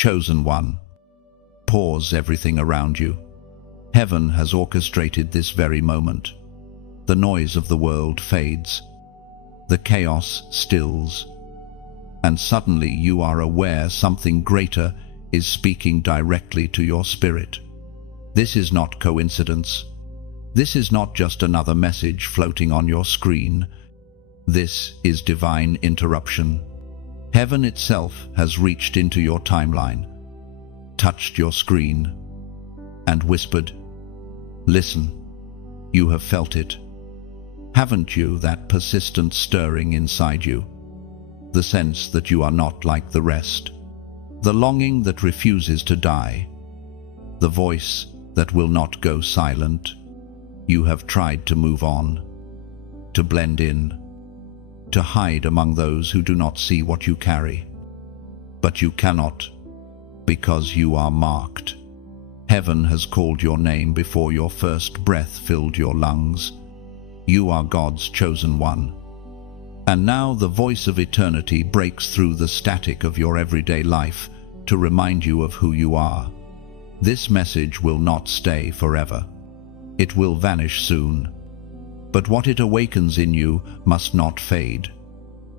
Chosen one, pause everything around you. Heaven has orchestrated this very moment. The noise of the world fades. The chaos stills. And suddenly you are aware something greater is speaking directly to your spirit. This is not coincidence. This is not just another message floating on your screen. This is divine interruption. Heaven itself has reached into your timeline, touched your screen, and whispered, "Listen, you have felt it. Haven't you, that persistent stirring inside you? The sense that you are not like the rest. The longing that refuses to die. The voice that will not go silent. You have tried to move on, to blend in, to hide among those who do not see what you carry. But you cannot, because you are marked. Heaven has called your name before your first breath filled your lungs. You are God's chosen one. And now the voice of eternity breaks through the static of your everyday life to remind you of who you are. This message will not stay forever. It will vanish soon. But what it awakens in you must not fade.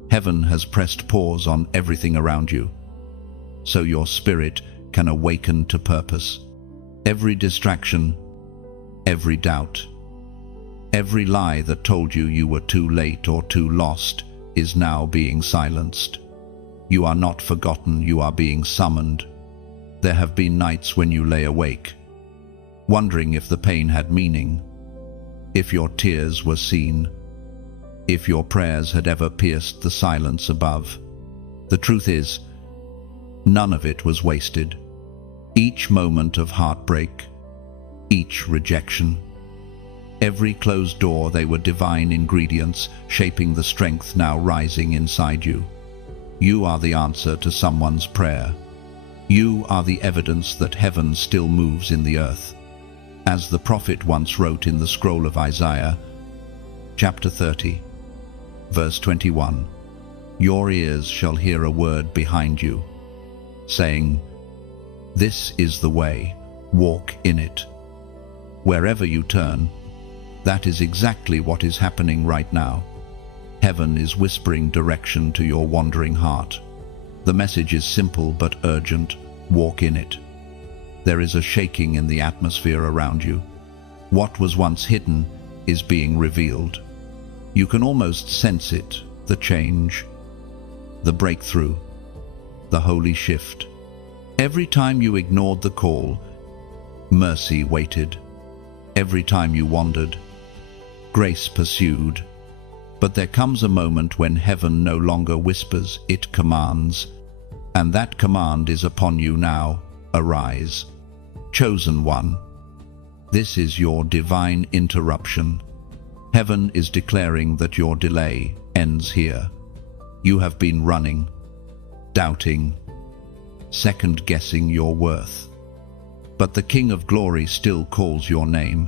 Heaven has pressed pause on everything around you, so your spirit can awaken to purpose. Every distraction, every doubt, every lie that told you you were too late or too lost is now being silenced. You are not forgotten, you are being summoned. There have been nights when you lay awake, wondering if the pain had meaning, if your tears were seen, if your prayers had ever pierced the silence above. The truth is, none of it was wasted. Each moment of heartbreak, each rejection, every closed door, they were divine ingredients shaping the strength now rising inside you. You are the answer to someone's prayer. You are the evidence that heaven still moves in the earth. As the prophet once wrote in the scroll of Isaiah, chapter 30, verse 21, "Your ears shall hear a word behind you, saying, 'This is the way, walk in it.'" Wherever you turn, that is exactly what is happening right now. Heaven is whispering direction to your wandering heart. The message is simple but urgent: walk in it. There is a shaking in the atmosphere around you. What was once hidden is being revealed. You can almost sense it, the change, the breakthrough, the holy shift. Every time you ignored the call, mercy waited. Every time you wandered, grace pursued. But there comes a moment when heaven no longer whispers, it commands. And that command is upon you now: arise. Chosen one, this is your divine interruption. Heaven is declaring that your delay ends here. You have been running, doubting, second-guessing your worth. But the King of Glory still calls your name.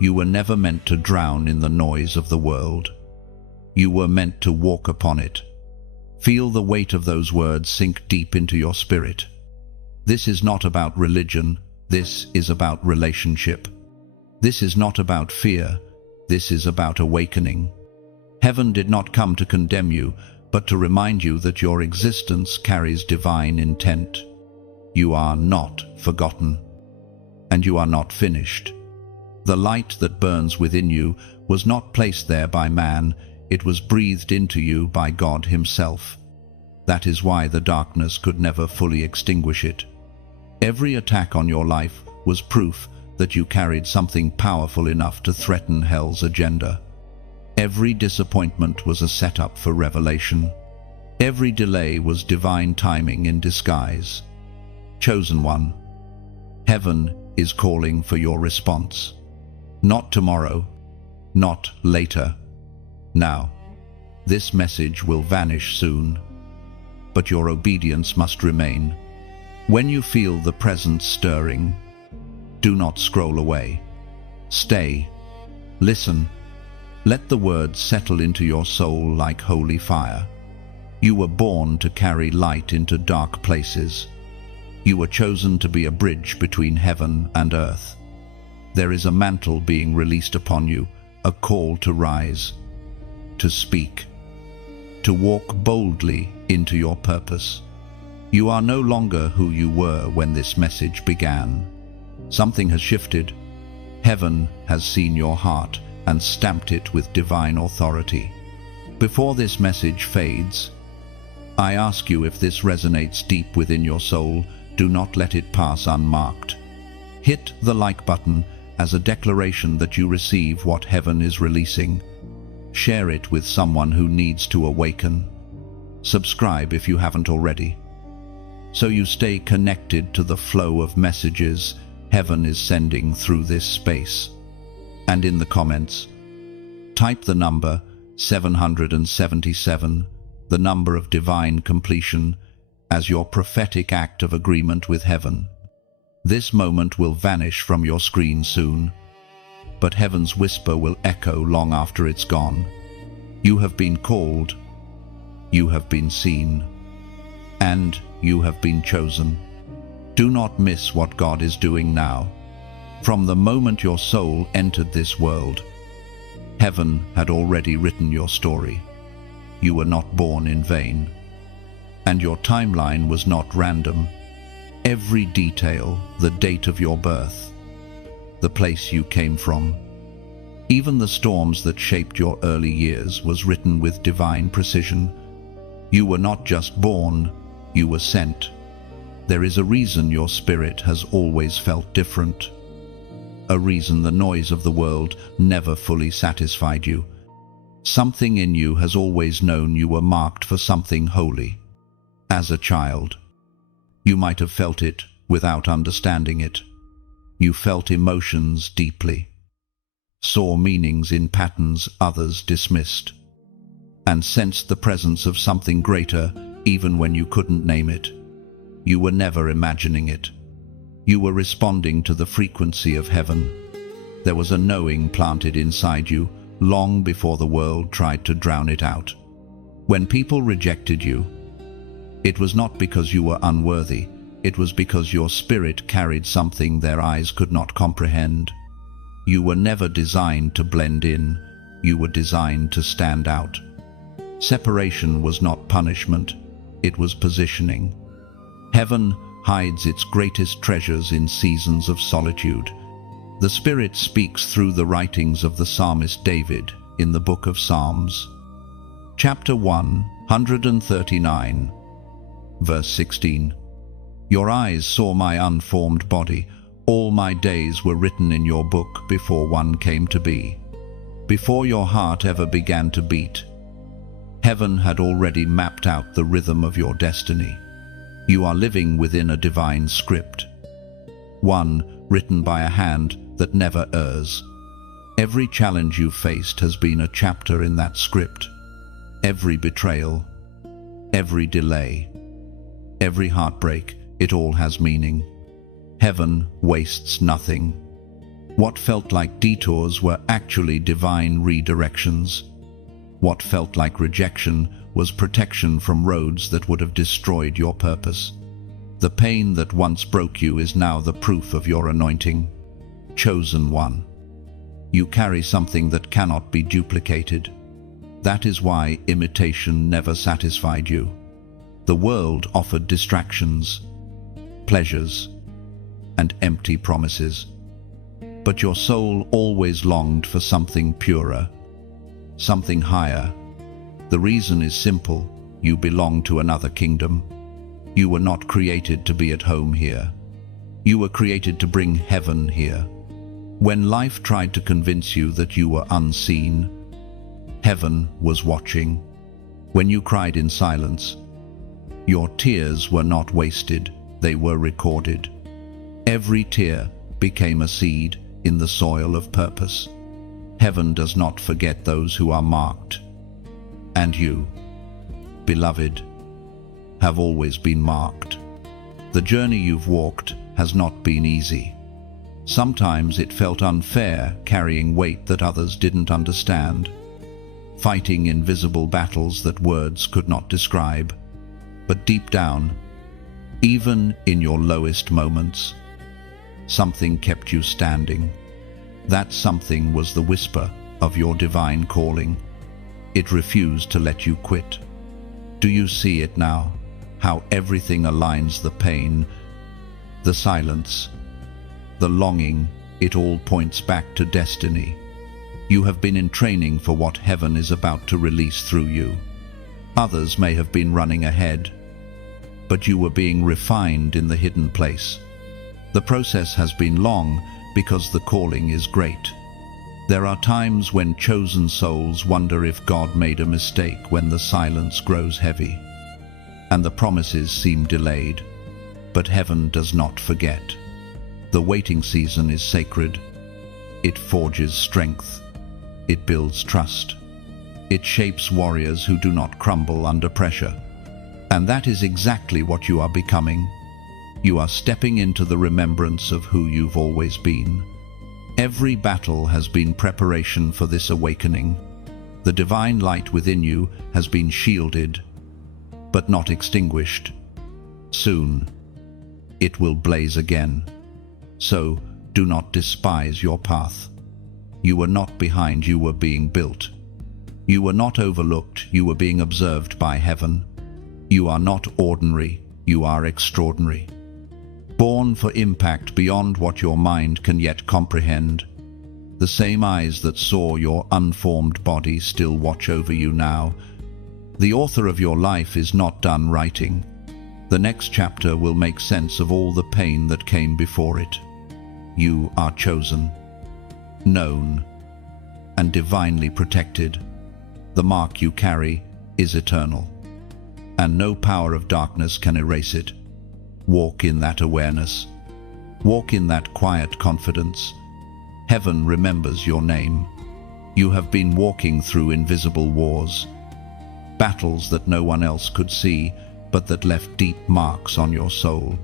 You were never meant to drown in the noise of the world. You were meant to walk upon it. Feel the weight of those words sink deep into your spirit. This is not about religion. This is about relationship. This is not about fear. This is about awakening. Heaven did not come to condemn you, but to remind you that your existence carries divine intent. You are not forgotten, and you are not finished. The light that burns within you was not placed there by man. It was breathed into you by God Himself. That is why the darkness could never fully extinguish it. Every attack on your life was proof that you carried something powerful enough to threaten hell's agenda. Every disappointment was a setup for revelation. Every delay was divine timing in disguise. Chosen one, heaven is calling for your response. Not tomorrow, not later. Now, this message will vanish soon, but your obedience must remain. When you feel the presence stirring, do not scroll away. Stay, listen, let the words settle into your soul like holy fire. You were born to carry light into dark places. You were chosen to be a bridge between heaven and earth. There is a mantle being released upon you, a call to rise, to speak, to walk boldly into your purpose. You are no longer who you were when this message began. Something has shifted. Heaven has seen your heart and stamped it with divine authority. Before this message fades, I ask you, if this resonates deep within your soul, do not let it pass unmarked. Hit the like button as a declaration that you receive what heaven is releasing. Share it with someone who needs to awaken. Subscribe if you haven't already, so you stay connected to the flow of messages heaven is sending through this space. And in the comments, type the number 777, the number of divine completion, as your prophetic act of agreement with heaven. This moment will vanish from your screen soon, but heaven's whisper will echo long after it's gone. You have been called, you have been seen, and you have been chosen. Do not miss what God is doing now. From the moment your soul entered this world, heaven had already written your story. You were not born in vain, and your timeline was not random. Every detail, the date of your birth, the place you came from, even the storms that shaped your early years, was written with divine precision. You were not just born, you were sent. There is a reason your spirit has always felt different. A reason the noise of the world never fully satisfied you. Something in you has always known you were marked for something holy. As a child, you might have felt it without understanding it. You felt emotions deeply, saw meanings in patterns others dismissed, and sensed the presence of something greater even when you couldn't name it. You were never imagining it. You were responding to the frequency of heaven. There was a knowing planted inside you long before the world tried to drown it out. When people rejected you, it was not because you were unworthy. It was because your spirit carried something their eyes could not comprehend. You were never designed to blend in. You were designed to stand out. Separation was not punishment. It was positioning. Heaven hides its greatest treasures in seasons of solitude. The Spirit speaks through the writings of the psalmist David in the book of Psalms. Chapter 139, verse 16. Your eyes saw my unformed body. All my days were written in your book before one came to be. Before your heart ever began to beat, heaven had already mapped out the rhythm of your destiny. You are living within a divine script, one written by a hand that never errs. Every challenge you faced has been a chapter in that script. Every betrayal, every delay, every heartbreak, it all has meaning. Heaven wastes nothing. What felt like detours were actually divine redirections. What felt like rejection was protection from roads that would have destroyed your purpose. The pain that once broke you is now the proof of your anointing. Chosen one. You carry something that cannot be duplicated. That is why imitation never satisfied you. The world offered distractions, pleasures, and empty promises. But your soul always longed for something purer, something higher. The reason is simple. You belong to another kingdom. You were not created to be at home here. You were created to bring heaven here. When life tried to convince you that you were unseen, heaven was watching. When you cried in silence, your tears were not wasted, they were recorded. Every tear became a seed in the soil of purpose. Heaven does not forget those who are marked. And you, beloved, have always been marked. The journey you've walked has not been easy. Sometimes it felt unfair, carrying weight that others didn't understand, fighting invisible battles that words could not describe. But deep down, Even in your lowest moments, something kept you standing. That something was the whisper of your divine calling. It refused to let you quit. Do you see it now? How everything aligns, the pain, the silence, the longing, it all points back to destiny. You have been in training for what heaven is about to release through you. Others may have been running ahead, but you were being refined in the hidden place. The process has been long because the calling is great. There are times when chosen souls wonder if God made a mistake, when the silence grows heavy and the promises seem delayed. But heaven does not forget. The waiting season is sacred. It forges strength. It builds trust. It shapes warriors who do not crumble under pressure. And that is exactly what you are becoming. You are stepping into the remembrance of who you've always been. Every battle has been preparation for this awakening. The divine light within you has been shielded, but not extinguished. Soon, it will blaze again. So, do not despise your path. You were not behind, you were being built. You were not overlooked, you were being observed by heaven. You are not ordinary, you are extraordinary. Born for impact beyond what your mind can yet comprehend. The same eyes that saw your unformed body still watch over you now. The author of your life is not done writing. The next chapter will make sense of all the pain that came before it. You are chosen, known, and divinely protected. The mark you carry is eternal, and no power of darkness can erase it. Walk in that awareness. Walk in that quiet confidence. Heaven remembers your name. You have been walking through invisible wars, battles that no one else could see, but that left deep marks on your soul.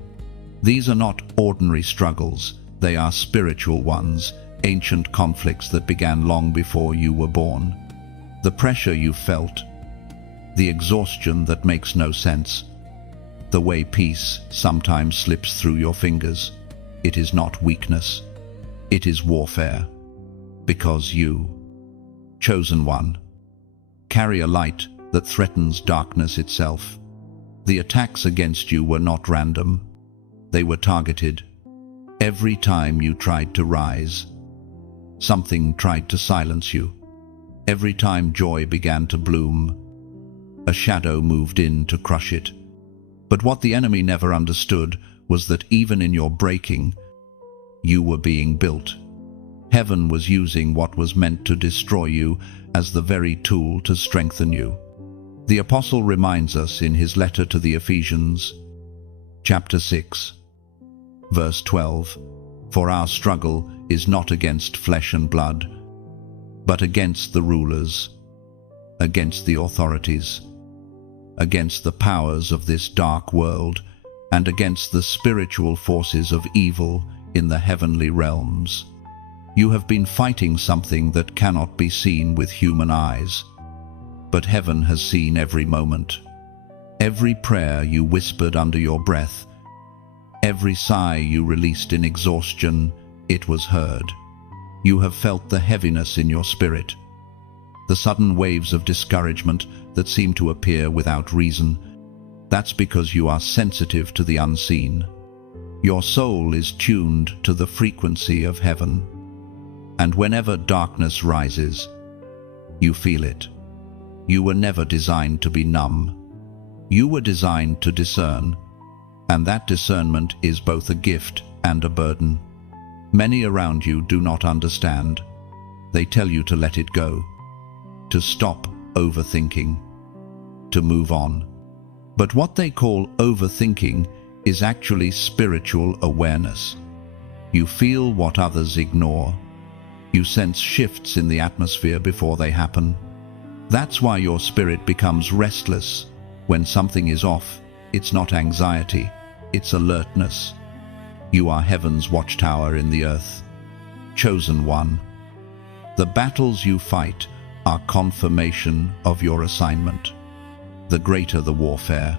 These are not ordinary struggles, they are spiritual ones, ancient conflicts that began long before you were born. The pressure you felt, the exhaustion that makes no sense, the way peace sometimes slips through your fingers. It is not weakness, it is warfare. Because you, chosen one, carry a light that threatens darkness itself. The attacks against you were not random, they were targeted. Every time you tried to rise, something tried to silence you. Every time joy began to bloom, a shadow moved in to crush it. But what the enemy never understood was that even in your breaking, you were being built. Heaven was using what was meant to destroy you as the very tool to strengthen you. The apostle reminds us in his letter to the Ephesians, chapter 6, verse 12, "For our struggle is not against flesh and blood, but against the rulers, against the authorities, against the powers of this dark world, and against the spiritual forces of evil in the heavenly realms." You have been fighting something that cannot be seen with human eyes, but heaven has seen every moment. Every prayer you whispered under your breath, every sigh you released in exhaustion, it was heard. You have felt the heaviness in your spirit, the sudden waves of discouragement that seem to appear without reason. That's because you are sensitive to the unseen. Your soul is tuned to the frequency of heaven. And whenever darkness rises, you feel it. You were never designed to be numb. You were designed to discern, and that discernment is both a gift and a burden. Many around you do not understand. They tell you to let it go, to stop overthinking, to move on. But what they call overthinking is actually spiritual awareness. You feel what others ignore. You sense shifts in the atmosphere before they happen. That's why your spirit becomes restless. When something is off, it's not anxiety, it's alertness. You are heaven's watchtower in the earth. Chosen one. The battles you fight are confirmation of your assignment. The greater the warfare,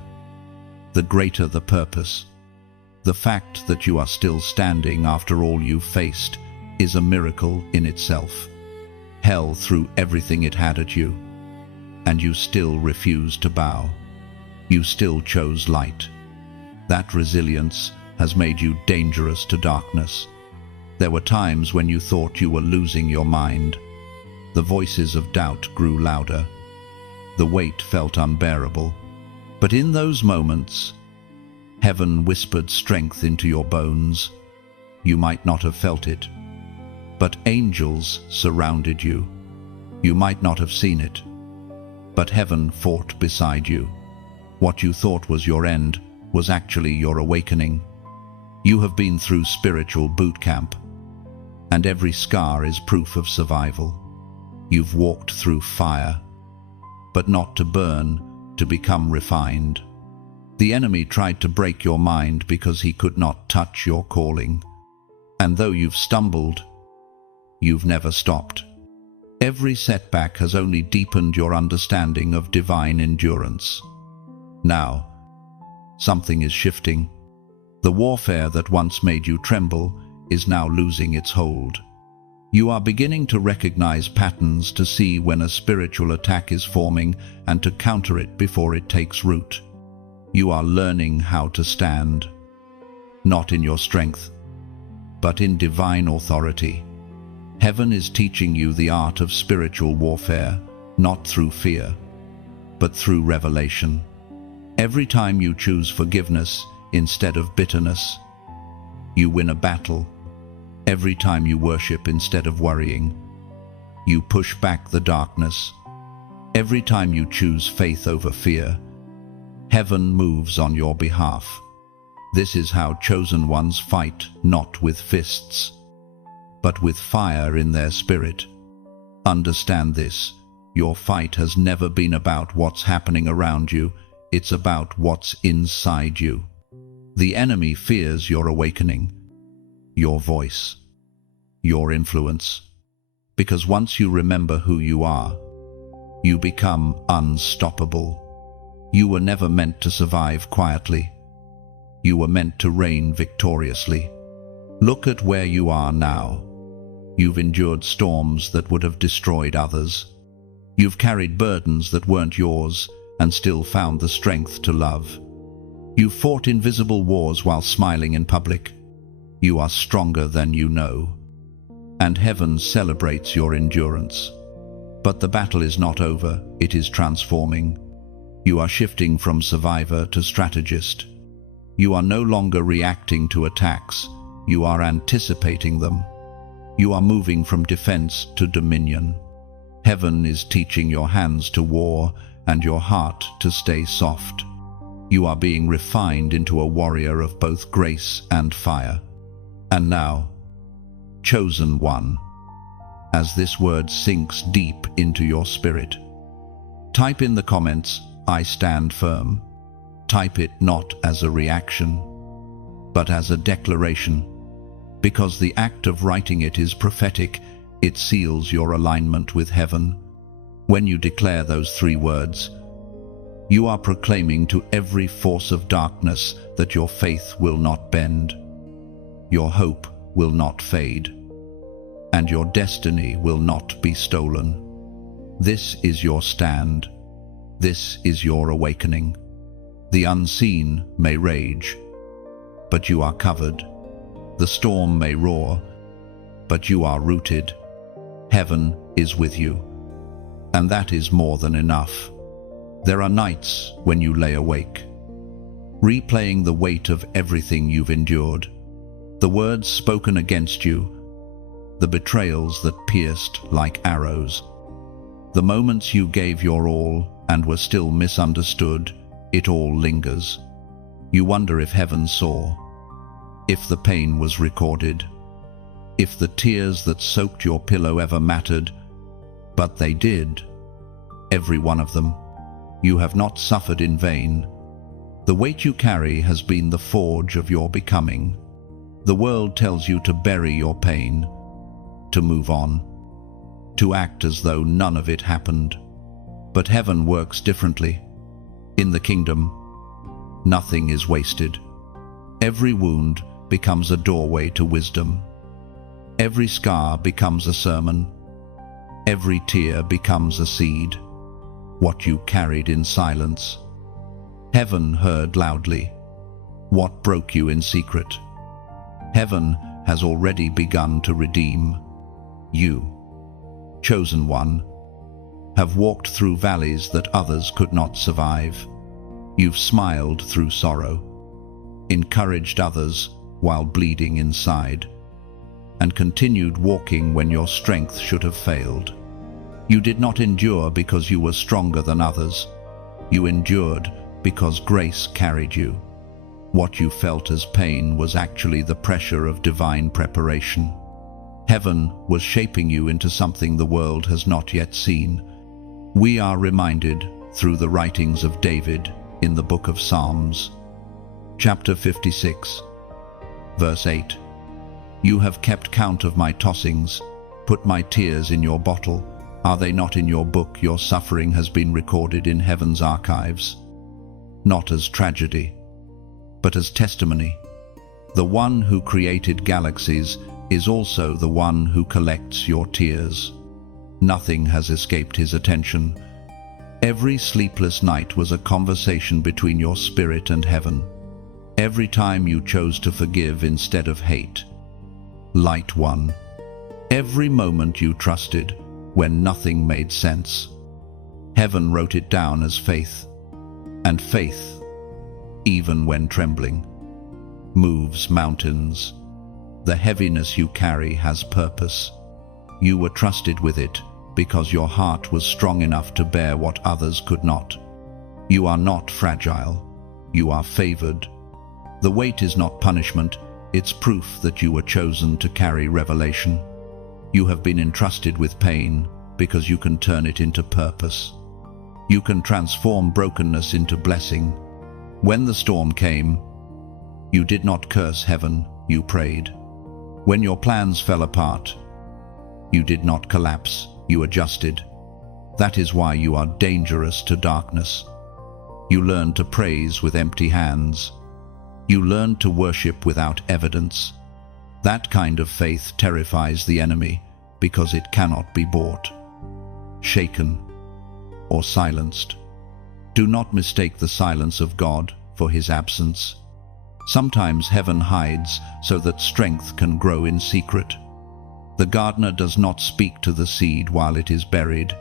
the greater the purpose. The fact that you are still standing after all you faced is a miracle in itself. Hell threw everything it had at you, and you still refused to bow. You still chose light. That resilience has made you dangerous to darkness. There were times when you thought you were losing your mind. The voices of doubt grew louder. The weight felt unbearable. But in those moments, heaven whispered strength into your bones. You might not have felt it, but angels surrounded you. You might not have seen it, but heaven fought beside you. What you thought was your end was actually your awakening. You have been through spiritual boot camp, and every scar is proof of survival. You've walked through fire, but not to burn, to become refined. The enemy tried to break your mind because he could not touch your calling. And though you've stumbled, you've never stopped. Every setback has only deepened your understanding of divine endurance. Now, something is shifting. The warfare that once made you tremble is now losing its hold. You are beginning to recognize patterns, to see when a spiritual attack is forming and to counter it before it takes root. You are learning how to stand, not in your strength, but in divine authority. Heaven is teaching you the art of spiritual warfare, not through fear, but through revelation. Every time you choose forgiveness instead of bitterness, you win a battle. Every time you worship instead of worrying, you push back the darkness. Every time you choose faith over fear, heaven moves on your behalf. This is how chosen ones fight, not with fists, but with fire in their spirit. Understand this: your fight has never been about what's happening around you, it's about what's inside you. The enemy fears your awakening, your voice, your influence, because once you remember who you are, you become unstoppable. You were never meant to survive quietly. You were meant to reign victoriously. Look at where you are now. You've endured storms that would have destroyed others. You've carried burdens that weren't yours and still found the strength to love. You've fought invisible wars while smiling in public. You are stronger than you know, and heaven celebrates your endurance. But the battle is not over, it is transforming. You are shifting from survivor to strategist. You are no longer reacting to attacks, you are anticipating them. You are moving from defense to dominion. Heaven is teaching your hands to war and your heart to stay soft. You are being refined into a warrior of both grace and fire. And now, chosen one, as this word sinks deep into your spirit, type in the comments, "I stand firm." Type it not as a reaction, but as a declaration, because the act of writing it is prophetic. It seals your alignment with heaven. When you declare those 3 words, you are proclaiming to every force of darkness that your faith will not bend, your hope will not fade, and your destiny will not be stolen. This is your stand. This is your awakening. The unseen may rage, but you are covered. The storm may roar, but you are rooted. Heaven is with you, and that is more than enough. There are nights when you lay awake, replaying the weight of everything you've endured, the words spoken against you, the betrayals that pierced like arrows, the moments you gave your all and were still misunderstood. It all lingers. You wonder if heaven saw, if the pain was recorded, if the tears that soaked your pillow ever mattered. But they did, every one of them. You have not suffered in vain. The weight you carry has been the forge of your becoming. The world tells you to bury your pain, to move on, to act as though none of it happened. But heaven works differently. In the kingdom, nothing is wasted. Every wound becomes a doorway to wisdom. Every scar becomes a sermon. Every tear becomes a seed. What you carried in silence, heaven heard loudly. What broke you in secret, heaven has already begun to redeem. You, chosen one, have walked through valleys that others could not survive. You've smiled through sorrow, encouraged others while bleeding inside, and continued walking when your strength should have failed. You did not endure because you were stronger than others. You endured because grace carried you. What you felt as pain was actually the pressure of divine preparation. Heaven was shaping you into something the world has not yet seen. We are reminded through the writings of David in the book of Psalms, chapter 56, verse 8. You have kept count of my tossings, put my tears in your bottle. Are they not in your book? Your suffering has been recorded in heaven's archives, not as tragedy, but as testimony. The one who created galaxies is also the one who collects your tears. Nothing has escaped his attention. Every sleepless night was a conversation between your spirit and heaven. Every time you chose to forgive instead of hate, light won. Every moment you trusted when nothing made sense, heaven wrote it down as faith. And faith, even when trembling, moves mountains. The heaviness you carry has purpose. You were trusted with it because your heart was strong enough to bear what others could not. You are not fragile. You are favored. The weight is not punishment. It's proof that you were chosen to carry revelation. You have been entrusted with pain because you can turn it into purpose. You can transform brokenness into blessing. When the storm came, you did not curse heaven, you prayed. When your plans fell apart, you did not collapse, you adjusted. That is why you are dangerous to darkness. You learned to praise with empty hands. You learned to worship without evidence. That kind of faith terrifies the enemy because it cannot be bought, shaken, or silenced. Do not mistake the silence of God for his absence. Sometimes heaven hides so that strength can grow in secret. The gardener does not speak to the seed while it is buried,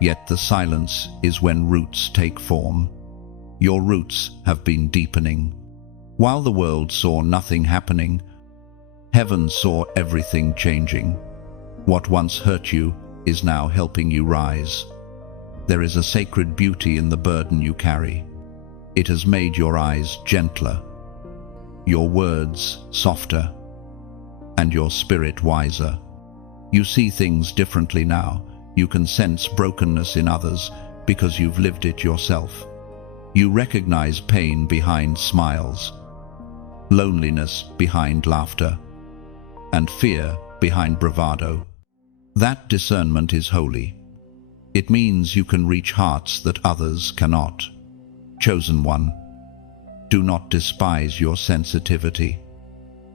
yet the silence is when roots take form. Your roots have been deepening. While the world saw nothing happening, heaven saw everything changing. What once hurt you is now helping you rise. There is a sacred beauty in the burden you carry. It has made your eyes gentler, your words softer, and your spirit wiser. You see things differently now. You can sense brokenness in others because you've lived it yourself. You recognize pain behind smiles, loneliness behind laughter, and fear behind bravado. That discernment is holy. It means you can reach hearts that others cannot. Chosen one, do not despise your sensitivity.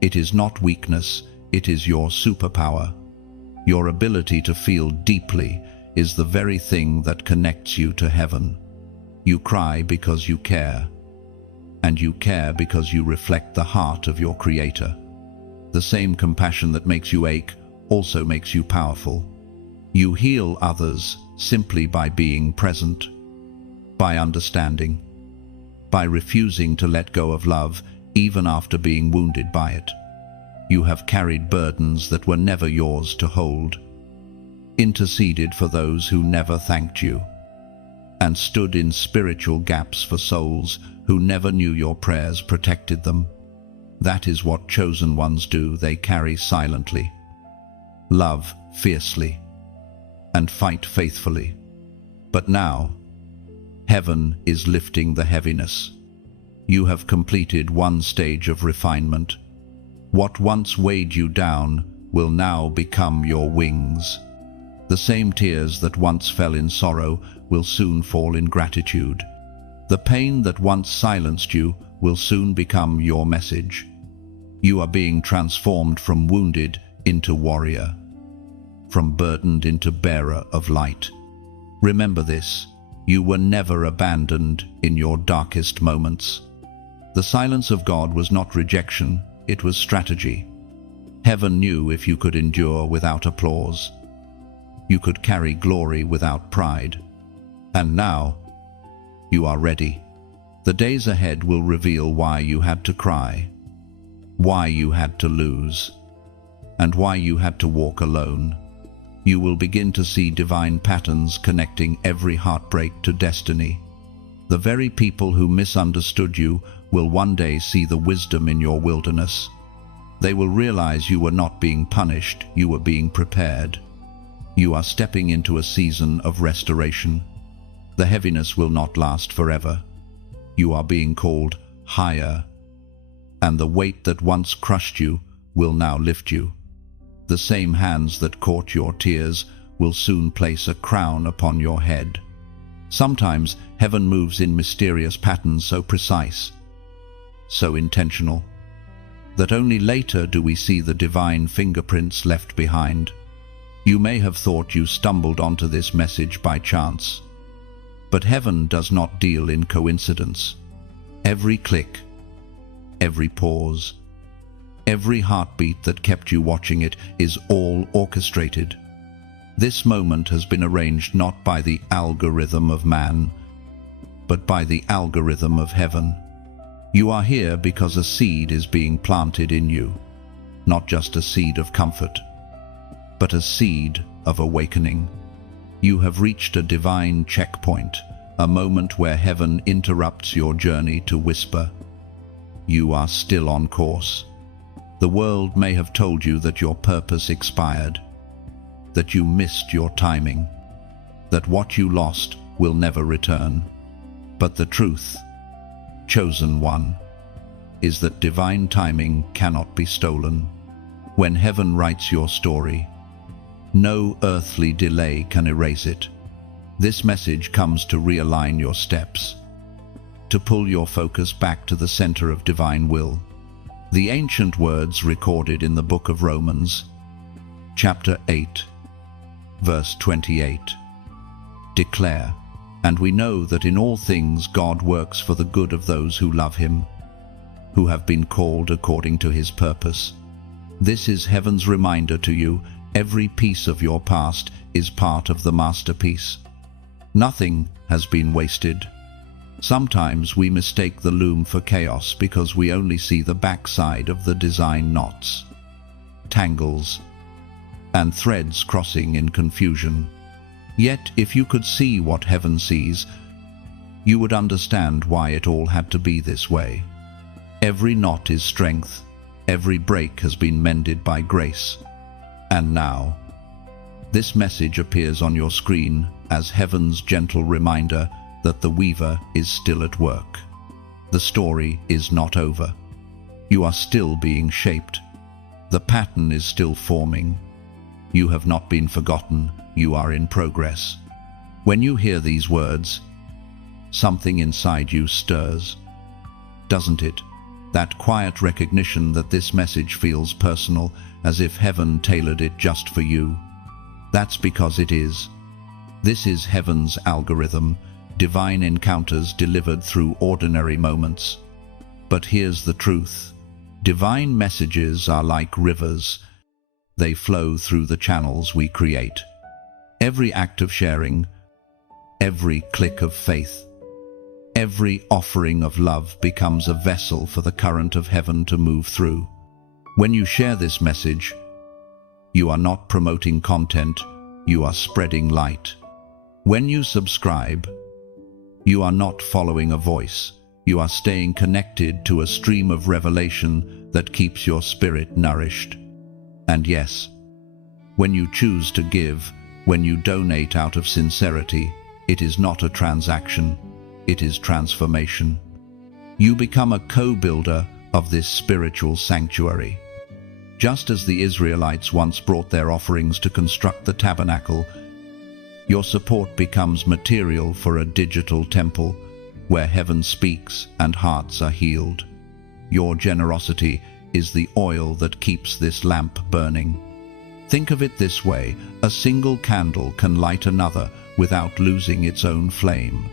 It is not weakness, it is your superpower. Your ability to feel deeply is the very thing that connects you to heaven. You cry because you care, and you care because you reflect the heart of your Creator. The same compassion that makes you ache also makes you powerful. You heal others simply by being present, by understanding, by refusing to let go of love even after being wounded by it. You have carried burdens that were never yours to hold, interceded for those who never thanked you, and stood in spiritual gaps for souls who never knew your prayers protected them. That is what chosen ones do. They carry silently, love fiercely, and fight faithfully. But now, heaven is lifting the heaviness. You have completed one stage of refinement. What once weighed you down will now become your wings. The same tears that once fell in sorrow will soon fall in gratitude. The pain that once silenced you will soon become your message. You are being transformed from wounded into warrior, from burdened into bearer of light. Remember this, you were never abandoned in your darkest moments. The silence of God was not rejection, it was strategy. Heaven knew if you could endure without applause, you could carry glory without pride. And now, you are ready. The days ahead will reveal why you had to cry, why you had to lose, and why you had to walk alone. You will begin to see divine patterns connecting every heartbreak to destiny. The very people who misunderstood you will one day see the wisdom in your wilderness. They will realize you were not being punished, you were being prepared. You are stepping into a season of restoration. The heaviness will not last forever. You are being called higher, and the weight that once crushed you will now lift you. The same hands that caught your tears will soon place a crown upon your head. Sometimes heaven moves in mysterious patterns so precise, so intentional, that only later do we see the divine fingerprints left behind. You may have thought you stumbled onto this message by chance, but heaven does not deal in coincidence. Every click, every pause, every heartbeat that kept you watching it is all orchestrated. This moment has been arranged not by the algorithm of man, but by the algorithm of heaven. You are here because a seed is being planted in you, not just a seed of comfort, but a seed of awakening. You have reached a divine checkpoint, a moment where heaven interrupts your journey to whisper, "You are still on course." The world may have told you that your purpose expired, that you missed your timing, that what you lost will never return. But the truth, chosen one, is that divine timing cannot be stolen. When heaven writes your story, no earthly delay can erase it. This message comes to realign your steps, to pull your focus back to the center of divine will. The ancient words recorded in the book of Romans, chapter 8, verse 28, declare, "And we know that in all things God works for the good of those who love him, who have been called according to his purpose." This is heaven's reminder to you. Every piece of your past is part of the masterpiece. Nothing has been wasted. Sometimes we mistake the loom for chaos because we only see the backside of the design: knots, tangles, and threads crossing in confusion. Yet, if you could see what heaven sees, you would understand why it all had to be this way. Every knot is strength. Every break has been mended by grace. And now, this message appears on your screen as heaven's gentle reminder that the weaver is still at work. The story is not over. You are still being shaped. The pattern is still forming. You have not been forgotten. You are in progress. When you hear these words, something inside you stirs, doesn't it? That quiet recognition that this message feels personal, as if heaven tailored it just for you. That's because it is. This is heaven's algorithm, divine encounters delivered through ordinary moments. But here's the truth. Divine messages are like rivers. They flow through the channels we create. Every act of sharing, every click of faith, every offering of love becomes a vessel for the current of heaven to move through. When you share this message, you are not promoting content, you are spreading light. When you subscribe, you are not following a voice, you are staying connected to a stream of revelation that keeps your spirit nourished. And yes, when you choose to give, when you donate out of sincerity, it is not a transaction, it is transformation. You become a co-builder of this spiritual sanctuary. Just as the Israelites once brought their offerings to construct the tabernacle, your support becomes material for a digital temple where heaven speaks and hearts are healed. Your generosity is the oil that keeps this lamp burning. Think of it this way: a single candle can light another without losing its own flame.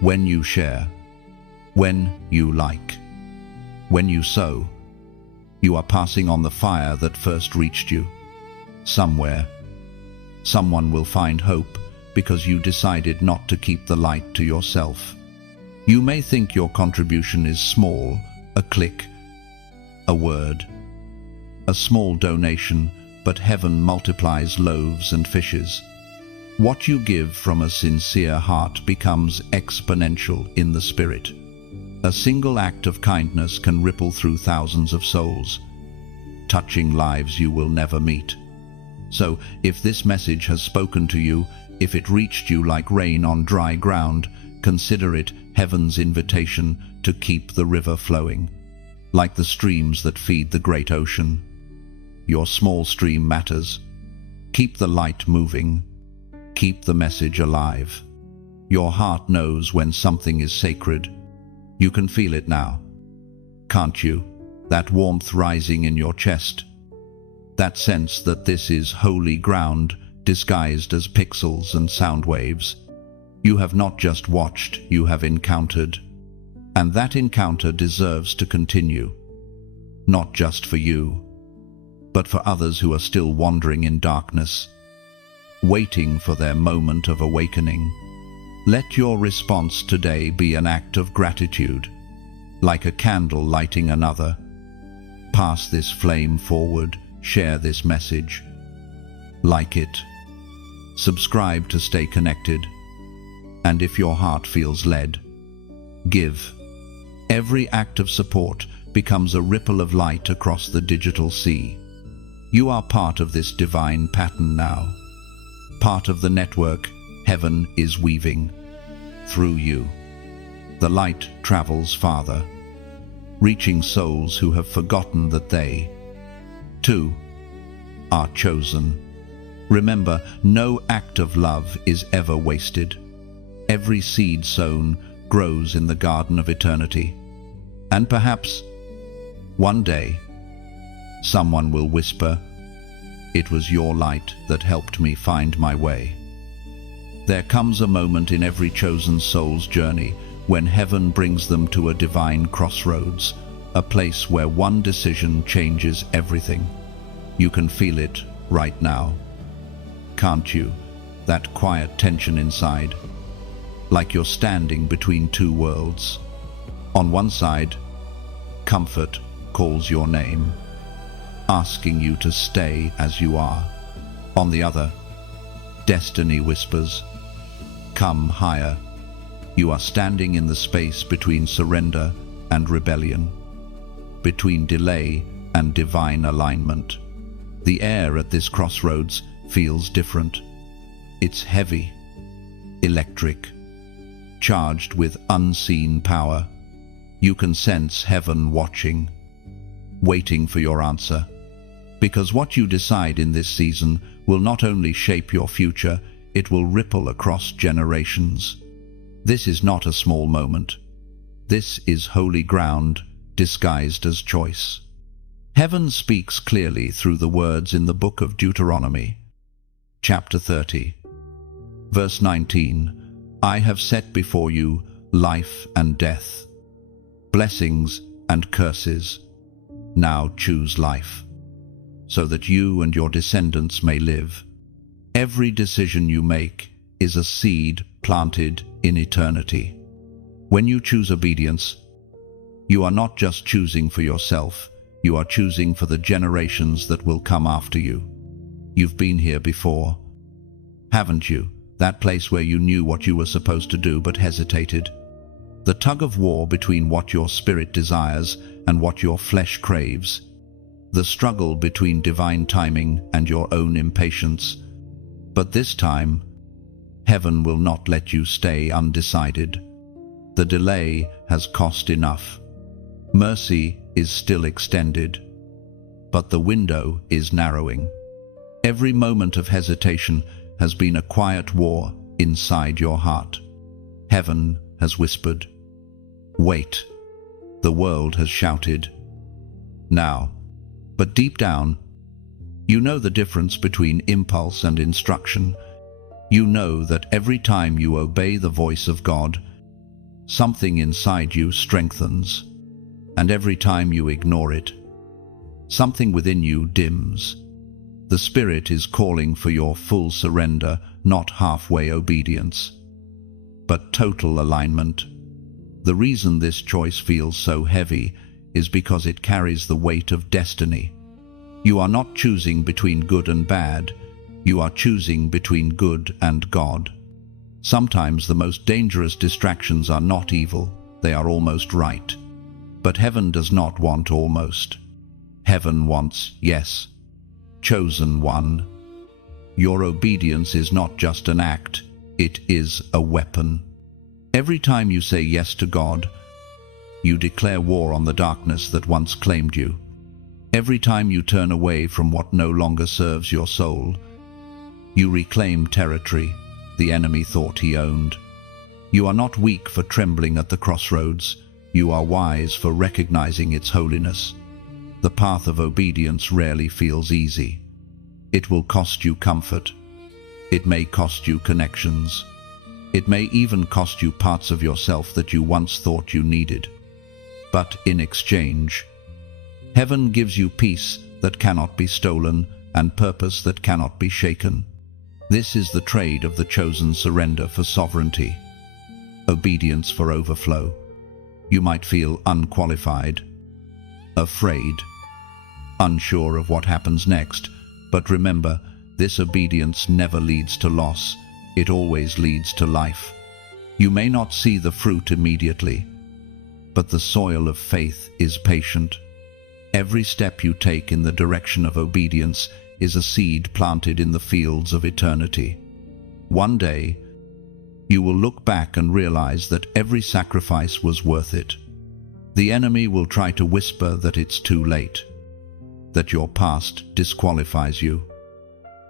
When you share, when you like, when you sow, you are passing on the fire that first reached you. Somewhere, someone will find hope because you decided not to keep the light to yourself. You may think your contribution is small, a click, a word, a small donation, but heaven multiplies loaves and fishes. What you give from a sincere heart becomes exponential in the spirit. A single act of kindness can ripple through thousands of souls, touching lives you will never meet. So, if this message has spoken to you, if it reached you like rain on dry ground, consider it heaven's invitation to keep the river flowing, like the streams that feed the great ocean. Your small stream matters. Keep the light moving. Keep the message alive. Your heart knows when something is sacred. You can feel it now, can't you? That warmth rising in your chest. That sense that this is holy ground disguised as pixels and sound waves. You have not just watched, you have encountered. And that encounter deserves to continue. Not just for you, but for others who are still wandering in darkness, waiting for their moment of awakening. Let your response today be an act of gratitude, like a candle lighting another. Pass this flame forward, share this message. Like it. Subscribe to stay connected. And if your heart feels led, give. Every act of support becomes a ripple of light across the digital sea. You are part of this divine pattern now. Part of the network heaven is weaving. Through you, the light travels farther, reaching souls who have forgotten that they, too, are chosen. Remember, no act of love is ever wasted. Every seed sown grows in the garden of eternity. And perhaps, one day, someone will whisper, "It was your light that helped me find my way." There comes a moment in every chosen soul's journey when heaven brings them to a divine crossroads, a place where one decision changes everything. You can feel it right now, can't you? That quiet tension inside, like you're standing between two worlds. On one side, comfort calls your name, asking you to stay as you are. On the other, destiny whispers, "Come higher." You are standing in the space between surrender and rebellion, between delay and divine alignment. The air at this crossroads feels different. It's heavy, electric, charged with unseen power. You can sense heaven watching, waiting for your answer. Because what you decide in this season will not only shape your future, it will ripple across generations. This is not a small moment. This is holy ground disguised as choice. Heaven speaks clearly through the words in the book of Deuteronomy, chapter 30, verse 19. "I have set before you life and death, blessings and curses. Now choose life, so that you and your descendants may live." Every decision you make is a seed planted in eternity. When you choose obedience, you are not just choosing for yourself, you are choosing for the generations that will come after you. You've been here before, haven't you? That place where you knew what you were supposed to do but hesitated. The tug of war between what your spirit desires and what your flesh craves. The struggle between divine timing and your own impatience. But this time, heaven will not let you stay undecided. The delay has cost enough. Mercy is still extended, but the window is narrowing. Every moment of hesitation has been a quiet war inside your heart. Heaven has whispered, "Wait." The world has shouted, "Now." But deep down, you know the difference between impulse and instruction. You know that every time you obey the voice of God, something inside you strengthens, and every time you ignore it, something within you dims. The Spirit is calling for your full surrender, not halfway obedience, but total alignment. The reason this choice feels so heavy is because it carries the weight of destiny. You are not choosing between good and bad, you are choosing between good and God. Sometimes the most dangerous distractions are not evil, they are almost right. But heaven does not want almost. Heaven wants yes. Chosen one. Your obedience is not just an act, it is a weapon. Every time you say yes to God, you declare war on the darkness that once claimed you. Every time you turn away from what no longer serves your soul, you reclaim territory the enemy thought he owned. You are not weak for trembling at the crossroads, you are wise for recognizing its holiness. The path of obedience rarely feels easy. It will cost you comfort. It may cost you connections. It may even cost you parts of yourself that you once thought you needed. But in exchange, heaven gives you peace that cannot be stolen and purpose that cannot be shaken. This is the trade of the chosen surrender for sovereignty. Obedience for overflow. You might feel unqualified, afraid, unsure of what happens next, but remember, this obedience never leads to loss, it always leads to life. You may not see the fruit immediately, but the soil of faith is patient. Every step you take in the direction of obedience is a seed planted in the fields of eternity. One day, you will look back and realize that every sacrifice was worth it. The enemy will try to whisper that it's too late, that your past disqualifies you,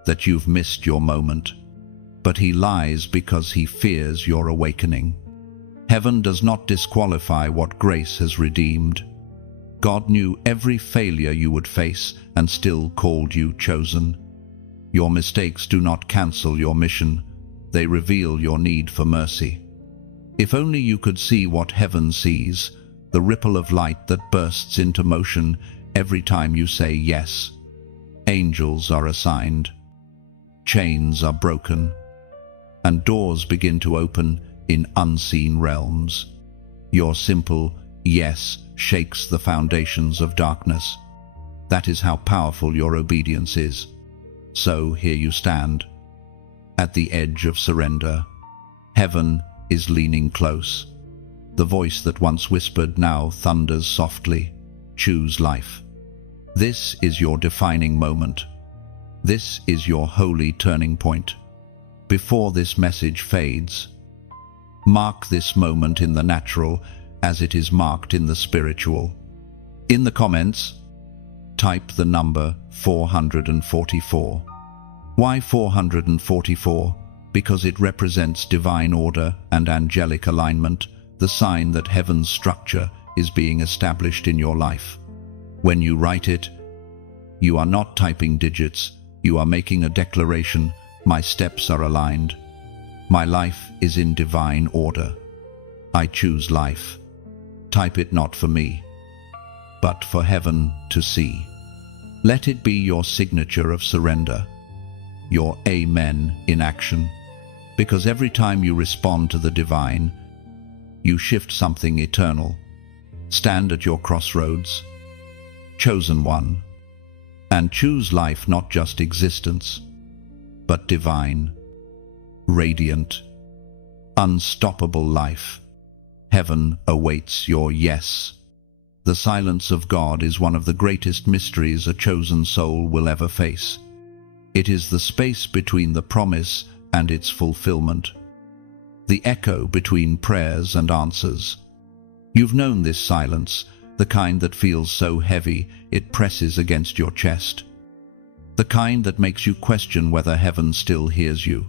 that you've missed your moment. But he lies because he fears your awakening. Heaven does not disqualify what grace has redeemed. God knew every failure you would face and still called you chosen. Your mistakes do not cancel your mission, they reveal your need for mercy. If only you could see what heaven sees, the ripple of light that bursts into motion every time you say yes. Angels are assigned, chains are broken, and doors begin to open in unseen realms. Your simple yes shakes the foundations of darkness. That is how powerful your obedience is. So here you stand, at the edge of surrender. Heaven is leaning close. The voice that once whispered now thunders softly. Choose life. This is your defining moment. This is your holy turning point. Before this message fades, mark this moment in the natural as it is marked in the spiritual. In the comments, type the number 444. Why 444? Because it represents divine order and angelic alignment, the sign that heaven's structure is being established in your life. When you write it, you are not typing digits, you are making a declaration. My steps are aligned. My life is in divine order. I choose life. Type it not for me, but for heaven to see. Let it be your signature of surrender, your amen in action, because every time you respond to the divine, you shift something eternal. Stand at your crossroads, chosen one, and choose life, not just existence, but divine, radiant, unstoppable life. Heaven awaits your yes. The silence of God is one of the greatest mysteries a chosen soul will ever face. It is the space between the promise and its fulfillment, the echo between prayers and answers. You've known this silence, the kind that feels so heavy it presses against your chest, the kind that makes you question whether heaven still hears you.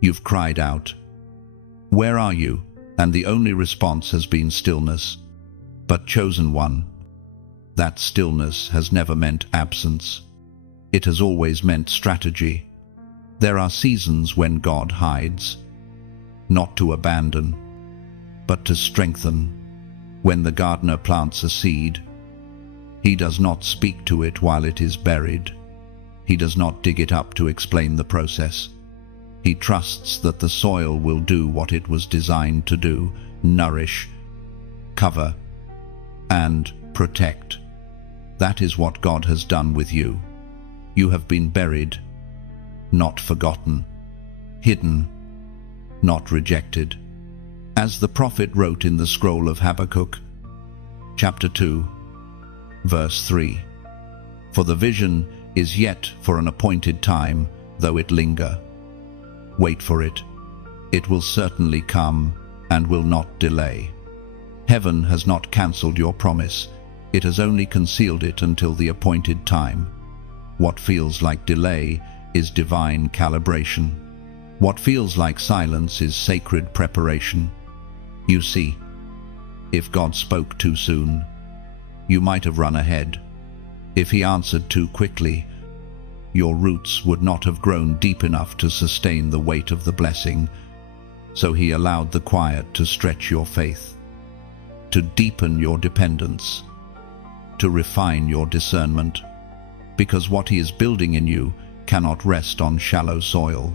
You've cried out, "Where are you?" And the only response has been stillness. But chosen one, That stillness has never meant absence. It has always meant strategy. There are seasons when God hides, not to abandon, but to strengthen. When the gardener plants a seed, he does not speak to it while it is buried. He does not dig it up to explain the process. He trusts that the soil will do what it was designed to do: nourish, cover, and protect. That is what God has done with you. You have been buried, not forgotten, hidden, not rejected. As the prophet wrote in the scroll of Habakkuk, chapter 2, verse 3, "For the vision is yet for an appointed time, though it linger. Wait for it. It will certainly come and will not delay." Heaven has not cancelled your promise. It has only concealed it until the appointed time. What feels like delay is divine calibration. What feels like silence is sacred preparation. You see, if God spoke too soon, you might have run ahead. If he answered too quickly, your roots would not have grown deep enough to sustain the weight of the blessing. So he allowed the quiet to stretch your faith, to deepen your dependence, to refine your discernment, because what he is building in you cannot rest on shallow soil.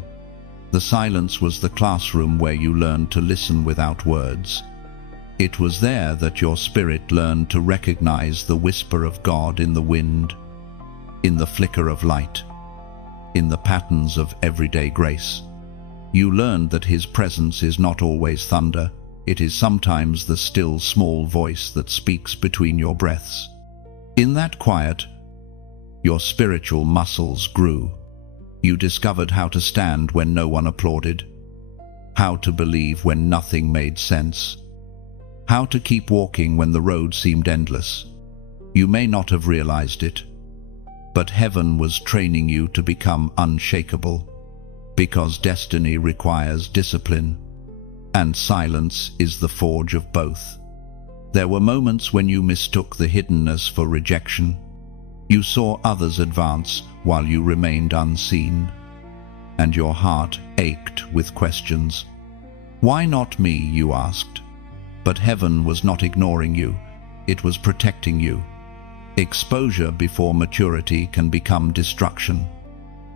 The silence was the classroom where you learned to listen without words. It was there that your spirit learned to recognize the whisper of God in the wind, in the flicker of light, in the patterns of everyday grace. You learned that his presence is not always thunder. It is sometimes the still, small voice that speaks between your breaths. In that quiet, your spiritual muscles grew. You discovered how to stand when no one applauded, how to believe when nothing made sense, how to keep walking when the road seemed endless. You may not have realized it, but heaven was training you to become unshakable, because destiny requires discipline, and silence is the forge of both. There were moments when you mistook the hiddenness for rejection. You saw others advance while you remained unseen, and your heart ached with questions. Why not me, you asked? But heaven was not ignoring you. It was protecting you. Exposure before maturity can become destruction.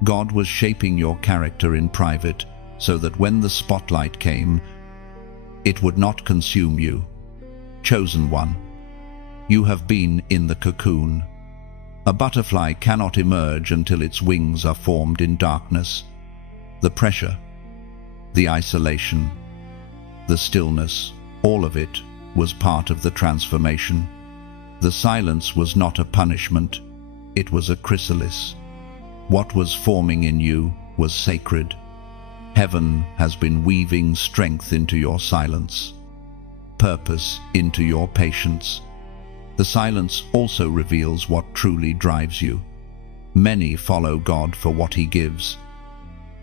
God was shaping your character in private so that when the spotlight came, it would not consume you. Chosen one, you have been in the cocoon. A butterfly cannot emerge until its wings are formed in darkness. The pressure, the isolation, the stillness, all of it was part of the transformation. The silence was not a punishment, it was a chrysalis. What was forming in you was sacred. Heaven has been weaving strength into your silence, purpose into your patience. The silence also reveals what truly drives you. Many follow God for what he gives,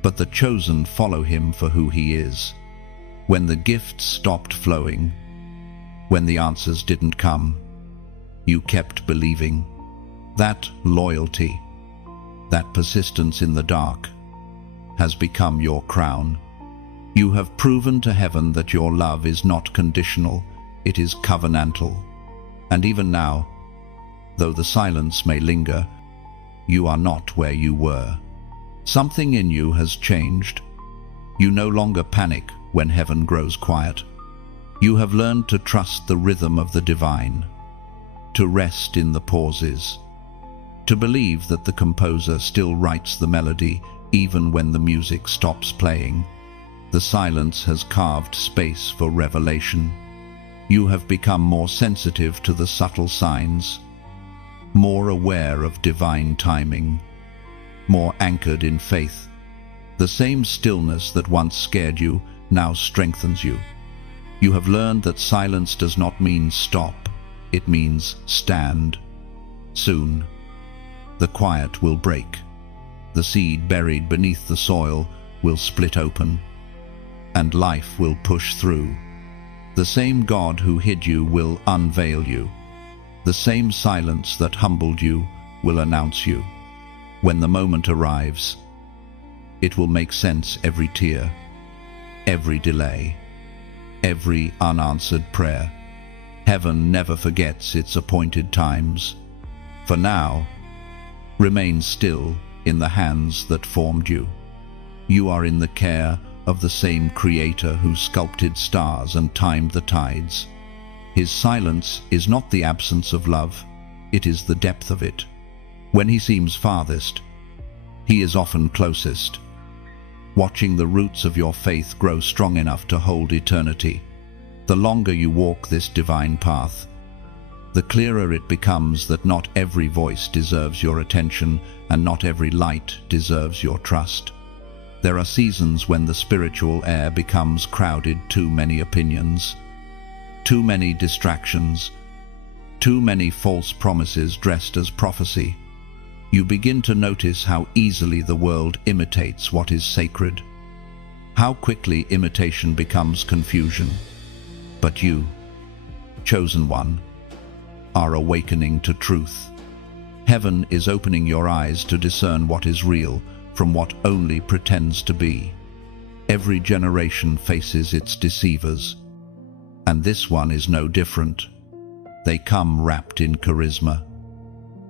but the chosen follow him for who he is. When the gifts stopped flowing, when the answers didn't come, you kept believing. That loyalty, that persistence in the dark, has become your crown. You have proven to heaven that your love is not conditional, it is covenantal. And even now, though the silence may linger, you are not where you were. Something in you has changed. You no longer panic when heaven grows quiet. You have learned to trust the rhythm of the divine, to rest in the pauses, to believe that the composer still writes the melody even when the music stops playing. The silence has carved space for revelation. You have become more sensitive to the subtle signs, more aware of divine timing, more anchored in faith. The same stillness that once scared you now strengthens you. You have learned that silence does not mean stop, it means stand. Soon, the quiet will break. The seed buried beneath the soil will split open, and life will push through. The same God who hid you will unveil you. The same silence that humbled you will announce you. When the moment arrives, it will make sense every tear, every delay, every unanswered prayer. Heaven never forgets its appointed times. For now, remain still in the hands that formed you. You are in the care of the same Creator who sculpted stars and timed the tides. His silence is not the absence of love, it is the depth of it. When he seems farthest, he is often closest, watching the roots of your faith grow strong enough to hold eternity. The longer you walk this divine path, the clearer it becomes that not every voice deserves your attention and not every light deserves your trust. There are seasons when the spiritual air becomes crowded, too many opinions, too many distractions, too many false promises dressed as prophecy. You begin to notice how easily the world imitates what is sacred, how quickly imitation becomes confusion. But you, chosen one, are awakening to truth. Heaven is opening your eyes to discern what is real from what only pretends to be. Every generation faces its deceivers, and this one is no different. They come wrapped in charisma,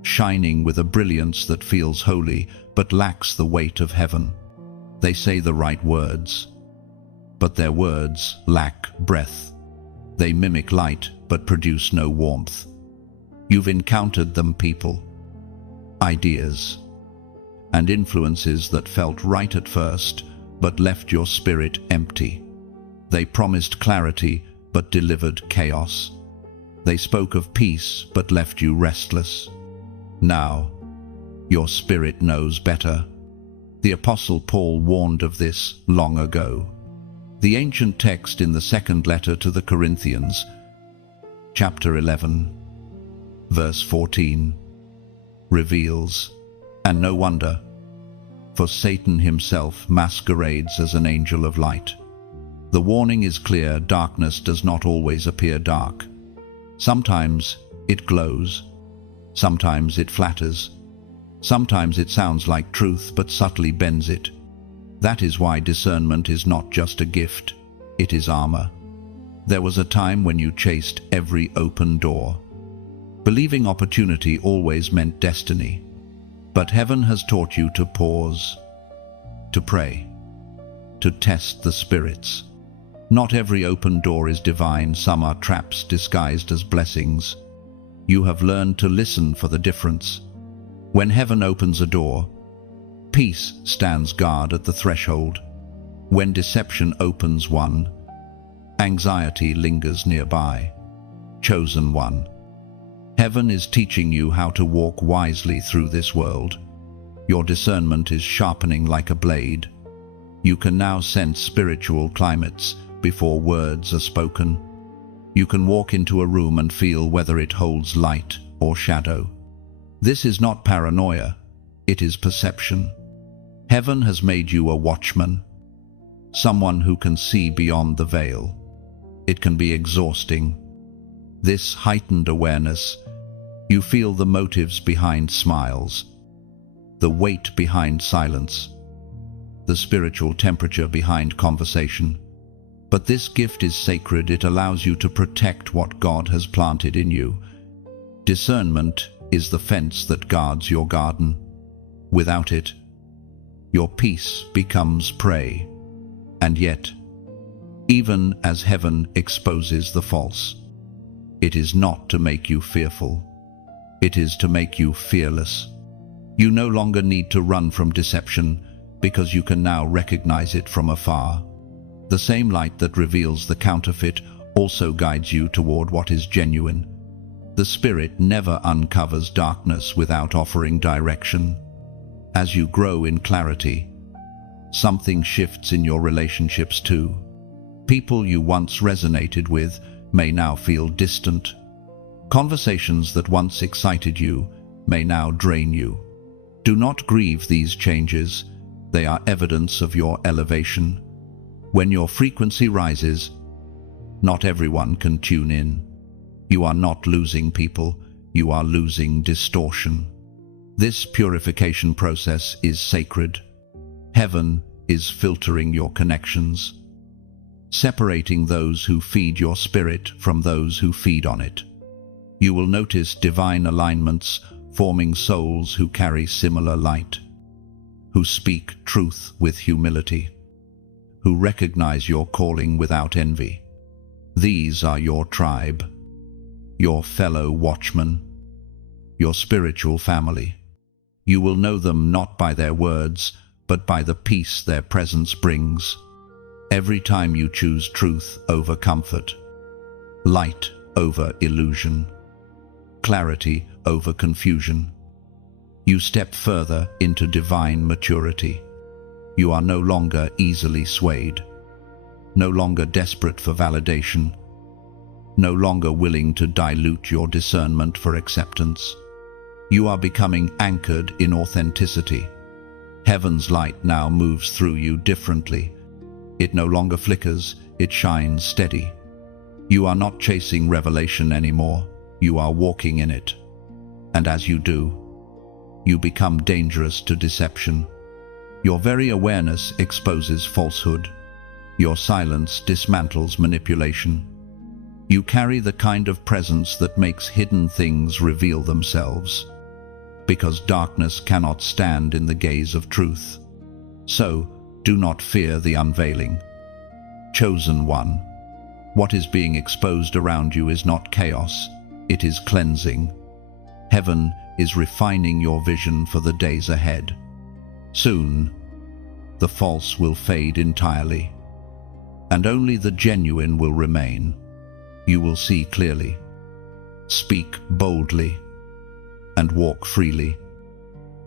shining with a brilliance that feels holy but lacks the weight of heaven. They say the right words, but their words lack breath. They mimic light but produce no warmth. You've encountered them, people, ideas, and influences that felt right at first but left your spirit empty. They promised clarity but delivered chaos. They spoke of peace but left you restless. Now, your spirit knows better. The Apostle Paul warned of this long ago. The ancient text in the second letter to the Corinthians, chapter 11, verse 14, reveals, and no wonder, for Satan himself masquerades as an angel of light. The warning is clear: darkness does not always appear dark. Sometimes it glows, sometimes it flatters, sometimes it sounds like truth but subtly bends it. That is why discernment is not just a gift, it is armor. There was a time when you chased every open door, believing opportunity always meant destiny. But heaven has taught you to pause, to pray, to test the spirits. Not every open door is divine, some are traps disguised as blessings. You have learned to listen for the difference. When heaven opens a door, peace stands guard at the threshold. When deception opens one, anxiety lingers nearby. Chosen one, heaven is teaching you how to walk wisely through this world. Your discernment is sharpening like a blade. You can now sense spiritual climates before words are spoken. You can walk into a room and feel whether it holds light or shadow. This is not paranoia, it is perception. Heaven has made you a watchman, someone who can see beyond the veil. It can be exhausting. This heightened awareness, you feel the motives behind smiles, the weight behind silence, the spiritual temperature behind conversation. But this gift is sacred. It allows you to protect what God has planted in you. Discernment is the fence that guards your garden. Without it, your peace becomes prey. And yet, even as heaven exposes the false, it is not to make you fearful. It is to make you fearless. You no longer need to run from deception because you can now recognize it from afar. The same light that reveals the counterfeit also guides you toward what is genuine. The Spirit never uncovers darkness without offering direction. As you grow in clarity, something shifts in your relationships too. People you once resonated with may now feel distant. Conversations that once excited you may now drain you. Do not grieve these changes. They are evidence of your elevation. When your frequency rises, not everyone can tune in. You are not losing people, you are losing distortion. This purification process is sacred. Heaven is filtering your connections, separating those who feed your spirit from those who feed on it. You will notice divine alignments forming souls who carry similar light, who speak truth with humility, who recognize your calling without envy. These are your tribe, your fellow watchmen, your spiritual family. You will know them not by their words, but by the peace their presence brings. Every time you choose truth over comfort, light over illusion, clarity over confusion, you step further into divine maturity. You are no longer easily swayed, no longer desperate for validation, no longer willing to dilute your discernment for acceptance. You are becoming anchored in authenticity. Heaven's light now moves through you differently. It no longer flickers, it shines steady. You are not chasing revelation anymore, you are walking in it. And as you do, you become dangerous to deception. Your very awareness exposes falsehood. Your silence dismantles manipulation. You carry the kind of presence that makes hidden things reveal themselves, because darkness cannot stand in the gaze of truth. So, do not fear the unveiling. Chosen one, what is being exposed around you is not chaos, it is cleansing. Heaven is refining your vision for the days ahead. Soon, the false will fade entirely, and only the genuine will remain. You will see clearly, speak boldly, and walk freely,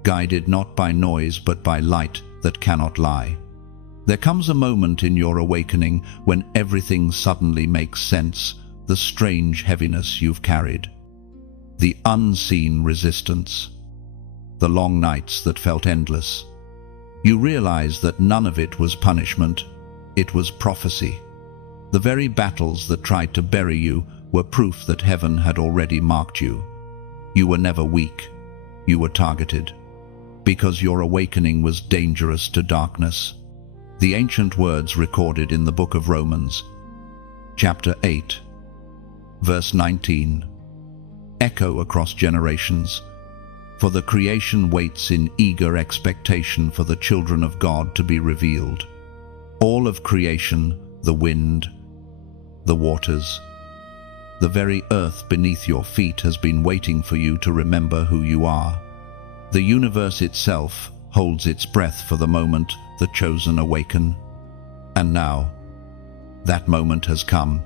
guided not by noise but by light that cannot lie. There comes a moment in your awakening when everything suddenly makes sense, the strange heaviness you've carried, the unseen resistance, the long nights that felt endless. You realize that none of it was punishment, it was prophecy. The very battles that tried to bury you were proof that heaven had already marked you. You were never weak, you were targeted, because your awakening was dangerous to darkness. The ancient words recorded in the book of Romans, chapter 8, verse 19, echo across generations. For the creation waits in eager expectation for the children of God to be revealed. All of creation, the wind, the waters, the very earth beneath your feet has been waiting for you to remember who you are. The universe itself holds its breath for the moment the chosen awaken. And now, that moment has come.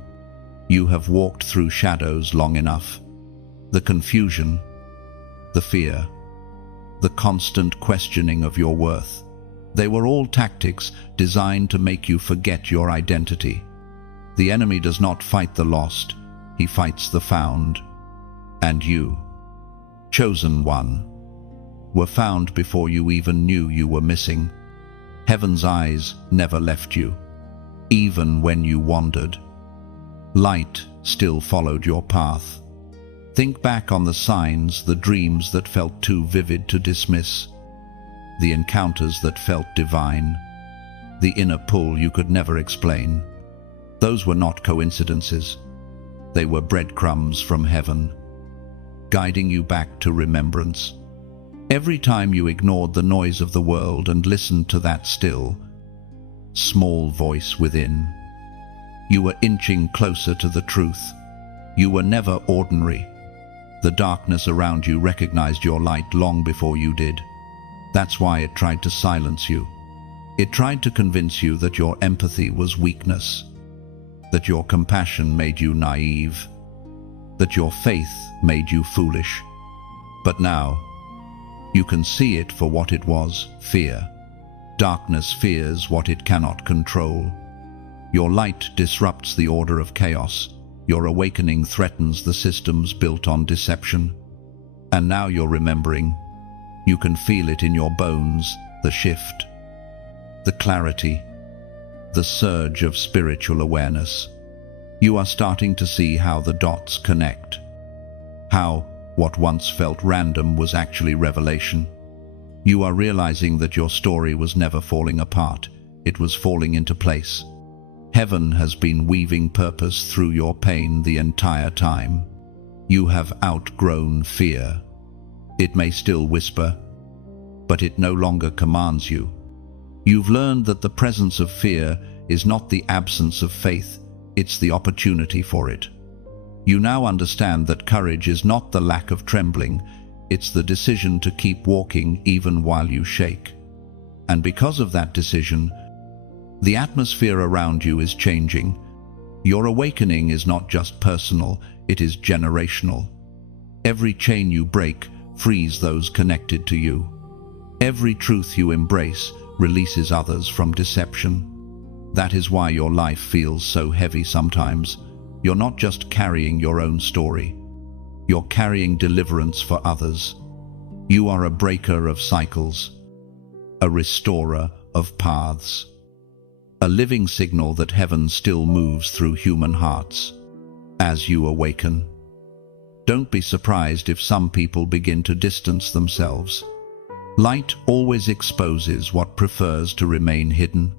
You have walked through shadows long enough. The confusion, the fear, the constant questioning of your worth. They were all tactics designed to make you forget your identity. The enemy does not fight the lost, he fights the found. And you, chosen one, were found before you even knew you were missing. Heaven's eyes never left you, even when you wandered. Light still followed your path. Think back on the signs, the dreams that felt too vivid to dismiss, the encounters that felt divine, the inner pull you could never explain. Those were not coincidences. They were breadcrumbs from heaven, guiding you back to remembrance. Every time you ignored the noise of the world and listened to that still, small voice within, you were inching closer to the truth. You were never ordinary. The darkness around you recognized your light long before you did. That's why it tried to silence you. It tried to convince you that your empathy was weakness, that your compassion made you naive, that your faith made you foolish. But now, you can see it for what it was, fear. Darkness fears what it cannot control. Your light disrupts the order of chaos. Your awakening threatens the systems built on deception. And now you're remembering. You can feel it in your bones, the shift, the clarity, the surge of spiritual awareness. You are starting to see how the dots connect, how What once felt random was actually revelation. You are realizing that your story was never falling apart, it was falling into place. Heaven has been weaving purpose through your pain the entire time. You have outgrown fear. It may still whisper, but it no longer commands you. You've learned that the presence of fear is not the absence of faith, it's the opportunity for it. You now understand that courage is not the lack of trembling, it's the decision to keep walking even while you shake. And because of that decision, the atmosphere around you is changing. Your awakening is not just personal, it is generational. Every chain you break frees those connected to you. Every truth you embrace releases others from deception. That is why your life feels so heavy sometimes. You're not just carrying your own story. You're carrying deliverance for others. You are a breaker of cycles, a restorer of paths, a living signal that heaven still moves through human hearts. As you awaken, don't be surprised if some people begin to distance themselves. Light always exposes what prefers to remain hidden.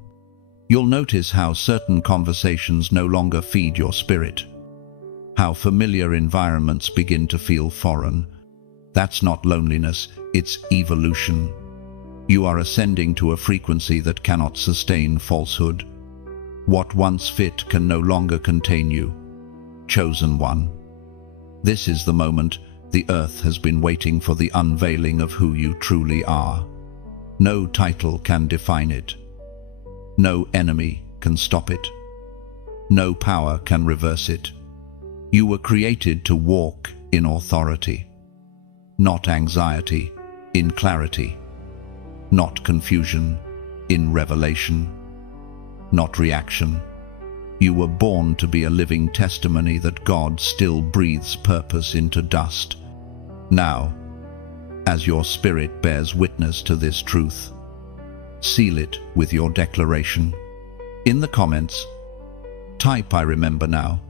You'll notice how certain conversations no longer feed your spirit, how familiar environments begin to feel foreign. That's not loneliness, it's evolution. You are ascending to a frequency that cannot sustain falsehood. What once fit can no longer contain you. Chosen one. This is the moment the earth has been waiting for, the unveiling of who you truly are. No title can define it. No enemy can stop it. No power can reverse it. You were created to walk in authority. Not anxiety, in clarity. Not confusion, in revelation. Not reaction. You were born to be a living testimony that God still breathes purpose into dust. Now, as your spirit bears witness to this truth, seal it with your declaration. In the comments, type "I remember now."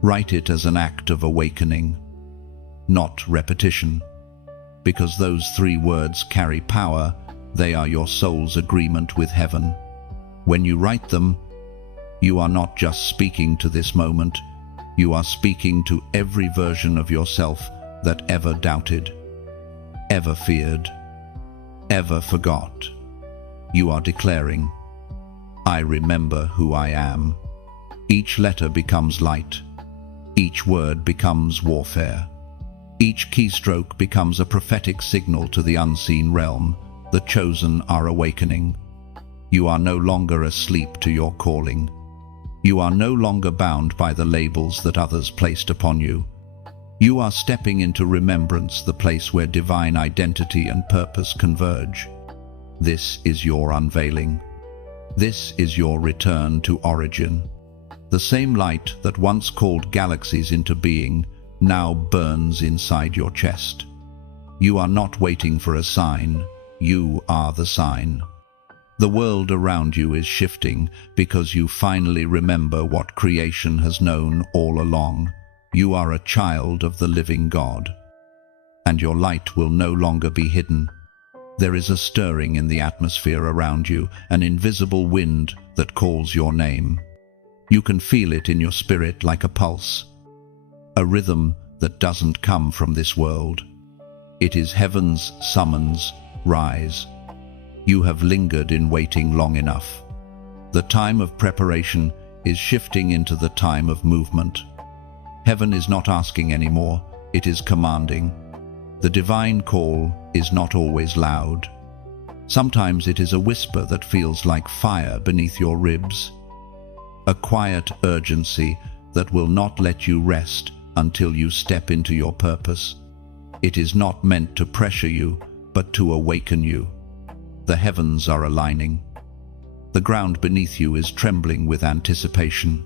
Write it as an act of awakening, not repetition, because those 3 words carry power. They are your soul's agreement with heaven. When you write them, you are not just speaking to this moment, you are speaking to every version of yourself that ever doubted, ever feared, ever forgot. You are declaring, "I remember who I am." Each letter becomes light. Each word becomes warfare. Each keystroke becomes a prophetic signal to the unseen realm. The chosen are awakening. You are no longer asleep to your calling. You are no longer bound by the labels that others placed upon you. You are stepping into remembrance, the place where divine identity and purpose converge. This is your unveiling. This is your return to origin. The same light that once called galaxies into being now burns inside your chest. You are not waiting for a sign, you are the sign. The world around you is shifting because you finally remember what creation has known all along. You are a child of the living God, and your light will no longer be hidden. There is a stirring in the atmosphere around you, an invisible wind that calls your name. You can feel it in your spirit like a pulse, a rhythm that doesn't come from this world. It is heaven's summons. Rise. You have lingered in waiting long enough. The time of preparation is shifting into the time of movement. Heaven is not asking anymore, it is commanding. The divine call is not always loud. Sometimes it is a whisper that feels like fire beneath your ribs. A quiet urgency that will not let you rest until you step into your purpose. It is not meant to pressure you, but to awaken you. The heavens are aligning. The ground beneath you is trembling with anticipation,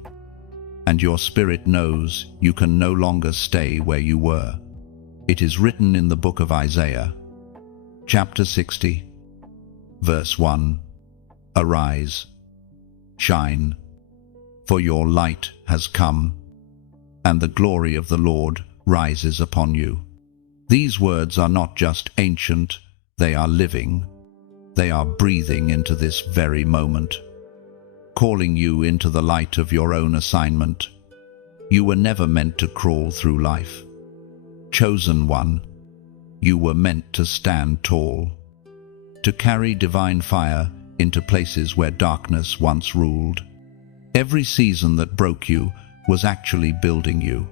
and your spirit knows you can no longer stay where you were. It is written in the book of Isaiah, chapter 60, verse 1, "Arise, shine, for your light has come, and the glory of the Lord rises upon you." These words are not just ancient, they are living. They are breathing into this very moment, calling you into the light of your own assignment. You were never meant to crawl through life. Chosen one, you were meant to stand tall, to carry divine fire into places where darkness once ruled. Every season that broke you was actually building you.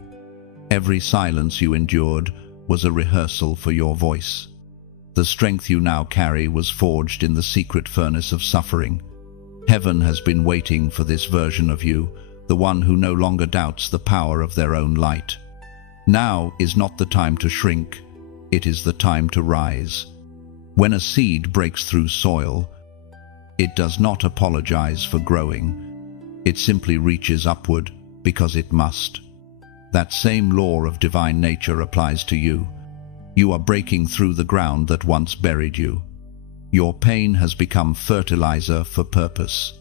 Every silence you endured was a rehearsal for your voice. The strength you now carry was forged in the secret furnace of suffering. Heaven has been waiting for this version of you, the one who no longer doubts the power of their own light. Now is not the time to shrink, it is the time to rise. When a seed breaks through soil, it does not apologize for growing. It simply reaches upward because it must. That same law of divine nature applies to you. You are breaking through the ground that once buried you. Your pain has become fertilizer for purpose.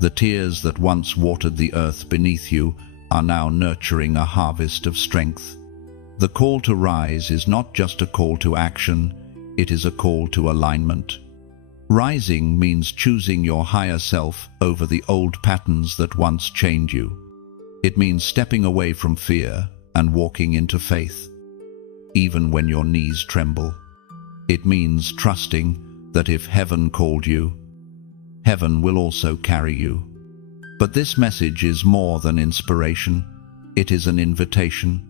The tears that once watered the earth beneath you are now nurturing a harvest of strength. The call to rise is not just a call to action, it is a call to alignment. Rising means choosing your higher self over the old patterns that once chained you. It means stepping away from fear and walking into faith, even when your knees tremble. It means trusting that if heaven called you, heaven will also carry you. But this message is more than inspiration, it is an invitation.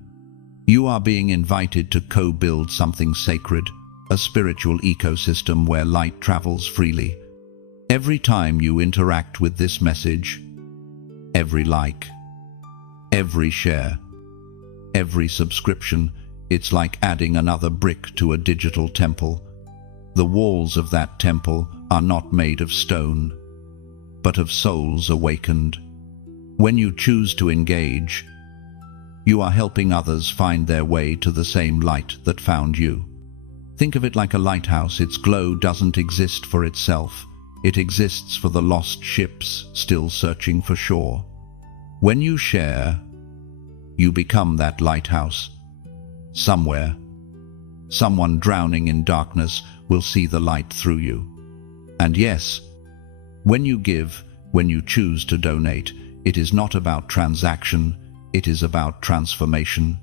You are being invited to co-build something sacred, a spiritual ecosystem where light travels freely. Every time you interact with this message, every like, every share, every subscription, it's like adding another brick to a digital temple. The walls of that temple are not made of stone, but of souls awakened. When you choose to engage, you are helping others find their way to the same light that found you. Think of it like a lighthouse. Its glow doesn't exist for itself. It exists for the lost ships still searching for shore. When you share, you become that lighthouse. Somewhere, someone drowning in darkness will see the light through you. And yes, when you give, when you choose to donate, it is not about transaction, it is about transformation.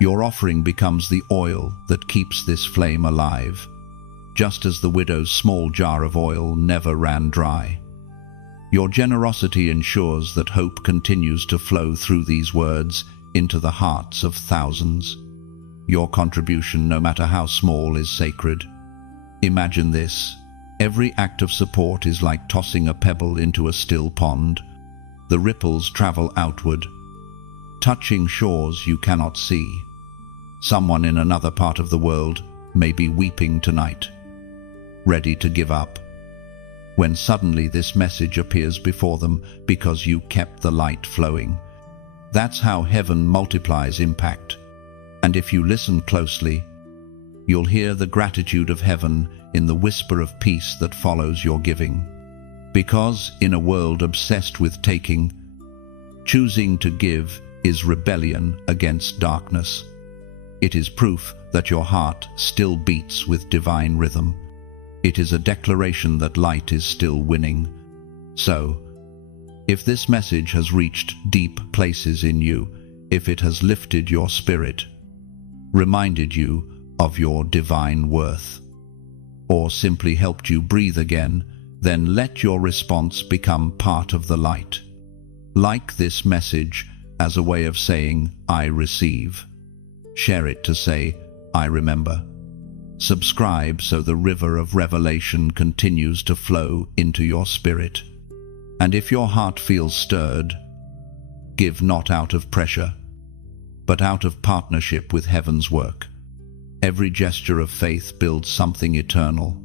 Your offering becomes the oil that keeps this flame alive, just as the widow's small jar of oil never ran dry. Your generosity ensures that hope continues to flow through these words into the hearts of thousands. Your contribution, no matter how small, is sacred. Imagine this. Every act of support is like tossing a pebble into a still pond. The ripples travel outward, touching shores you cannot see. Someone in another part of the world may be weeping tonight, ready to give up, when suddenly this message appears before them because you kept the light flowing. That's how heaven multiplies impact. And if you listen closely, you'll hear the gratitude of heaven in the whisper of peace that follows your giving. Because in a world obsessed with taking, choosing to give is rebellion against darkness. It is proof that your heart still beats with divine rhythm. It is a declaration that light is still winning. So, if this message has reached deep places in you, if it has lifted your spirit, reminded you of your divine worth, or simply helped you breathe again, then let your response become part of the light. Like this message as a way of saying, I receive. Share it to say, I remember. Subscribe so the river of revelation continues to flow into your spirit. And if your heart feels stirred, give not out of pressure, but out of partnership with heaven's work. Every gesture of faith builds something eternal.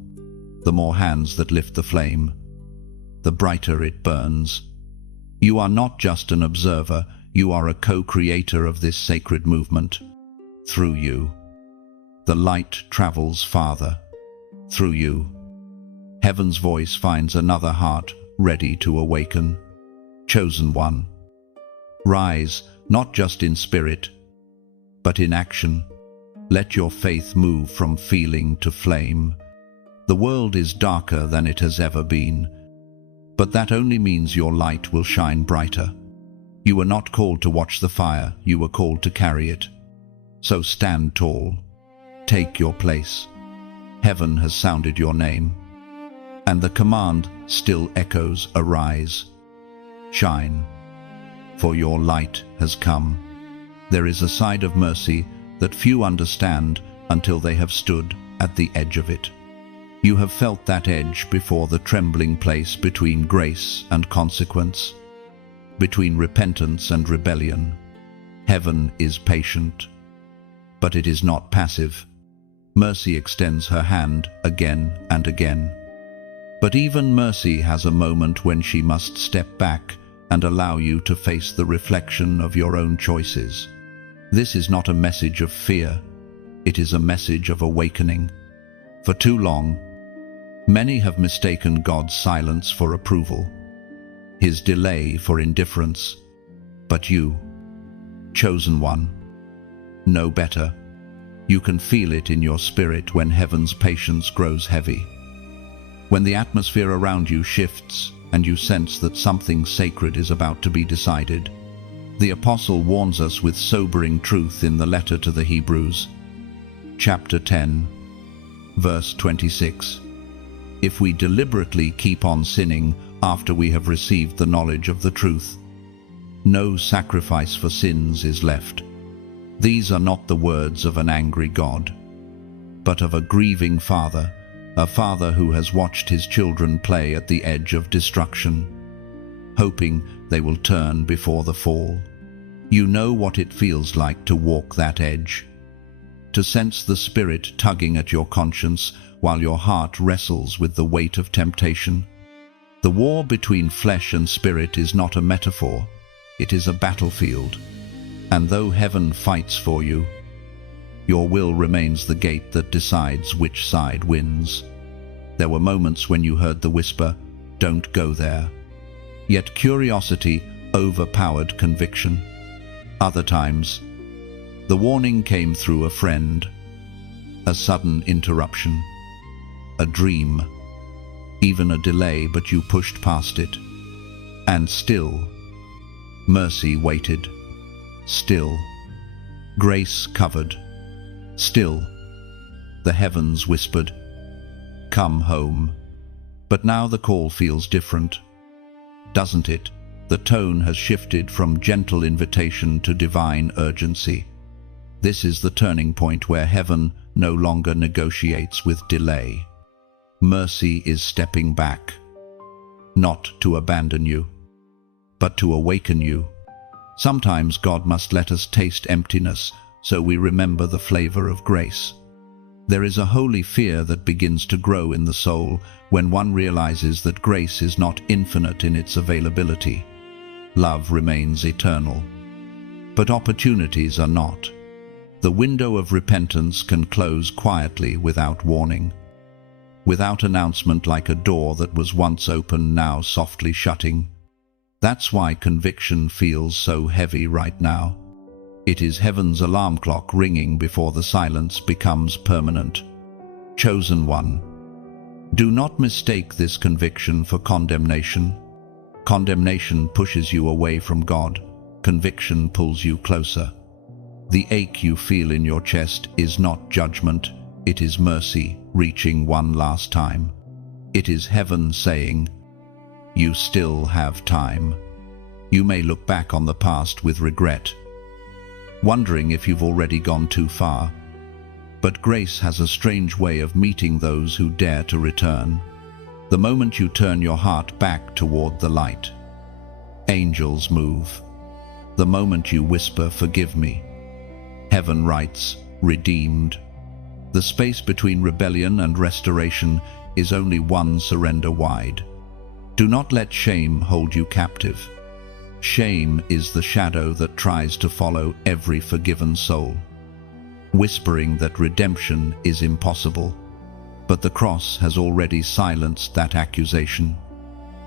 The more hands that lift the flame, the brighter it burns. You are not just an observer, you are a co-creator of this sacred movement. Through you, the light travels farther. Through you, heaven's voice finds another heart ready to awaken. Chosen one, rise not just in spirit, but in action. Let your faith move from feeling to flame. The world is darker than it has ever been, but that only means your light will shine brighter. You were not called to watch the fire, you were called to carry it. So stand tall. Take your place. Heaven has sounded your name, and the command still echoes, arise. Shine, for your light has come. There is a side of mercy that few understand until they have stood at the edge of it. You have felt that edge before, the trembling place between grace and consequence, between repentance and rebellion. Heaven is patient, but it is not passive. Mercy extends her hand again and again. But even mercy has a moment when she must step back and allow you to face the reflection of your own choices. This is not a message of fear, it is a message of awakening. For too long, many have mistaken God's silence for approval, His delay for indifference. But you, chosen one, know better. You can feel it in your spirit when heaven's patience grows heavy. When the atmosphere around you shifts and you sense that something sacred is about to be decided. The Apostle warns us with sobering truth in the letter to the Hebrews, chapter 10, verse 26. If we deliberately keep on sinning after we have received the knowledge of the truth, no sacrifice for sins is left. These are not the words of an angry God, but of a grieving Father, a Father who has watched His children play at the edge of destruction, hoping they will turn before the fall. You know what it feels like to walk that edge, to sense the Spirit tugging at your conscience while your heart wrestles with the weight of temptation. The war between flesh and spirit is not a metaphor, it is a battlefield. And though heaven fights for you, your will remains the gate that decides which side wins. There were moments when you heard the whisper, "Don't go there." Yet curiosity overpowered conviction. Other times, the warning came through a friend, a sudden interruption, a dream, even a delay, but you pushed past it. And still, mercy waited. Still, grace covered. Still, the heavens whispered, "Come home." But now the call feels different, doesn't it? The tone has shifted from gentle invitation to divine urgency. This is the turning point where heaven no longer negotiates with delay. Mercy is stepping back, not to abandon you, but to awaken you. Sometimes God must let us taste emptiness so we remember the flavor of grace. There is a holy fear that begins to grow in the soul when one realizes that grace is not infinite in its availability. Love remains eternal, but opportunities are not. The window of repentance can close quietly without warning, without announcement, like a door that was once open now softly shutting. That's why conviction feels so heavy right now. It is heaven's alarm clock ringing before the silence becomes permanent. Chosen one, do not mistake this conviction for condemnation. Condemnation pushes you away from God. Conviction pulls you closer. The ache you feel in your chest is not judgment, it is mercy reaching one last time. It is heaven saying, "You still have time." You may look back on the past with regret, wondering if you've already gone too far. But grace has a strange way of meeting those who dare to return. The moment you turn your heart back toward the light, angels move. The moment you whisper, "Forgive me," heaven writes, "Redeemed." The space between rebellion and restoration is only one surrender wide. Do not let shame hold you captive. Shame is the shadow that tries to follow every forgiven soul, whispering that redemption is impossible. But the cross has already silenced that accusation.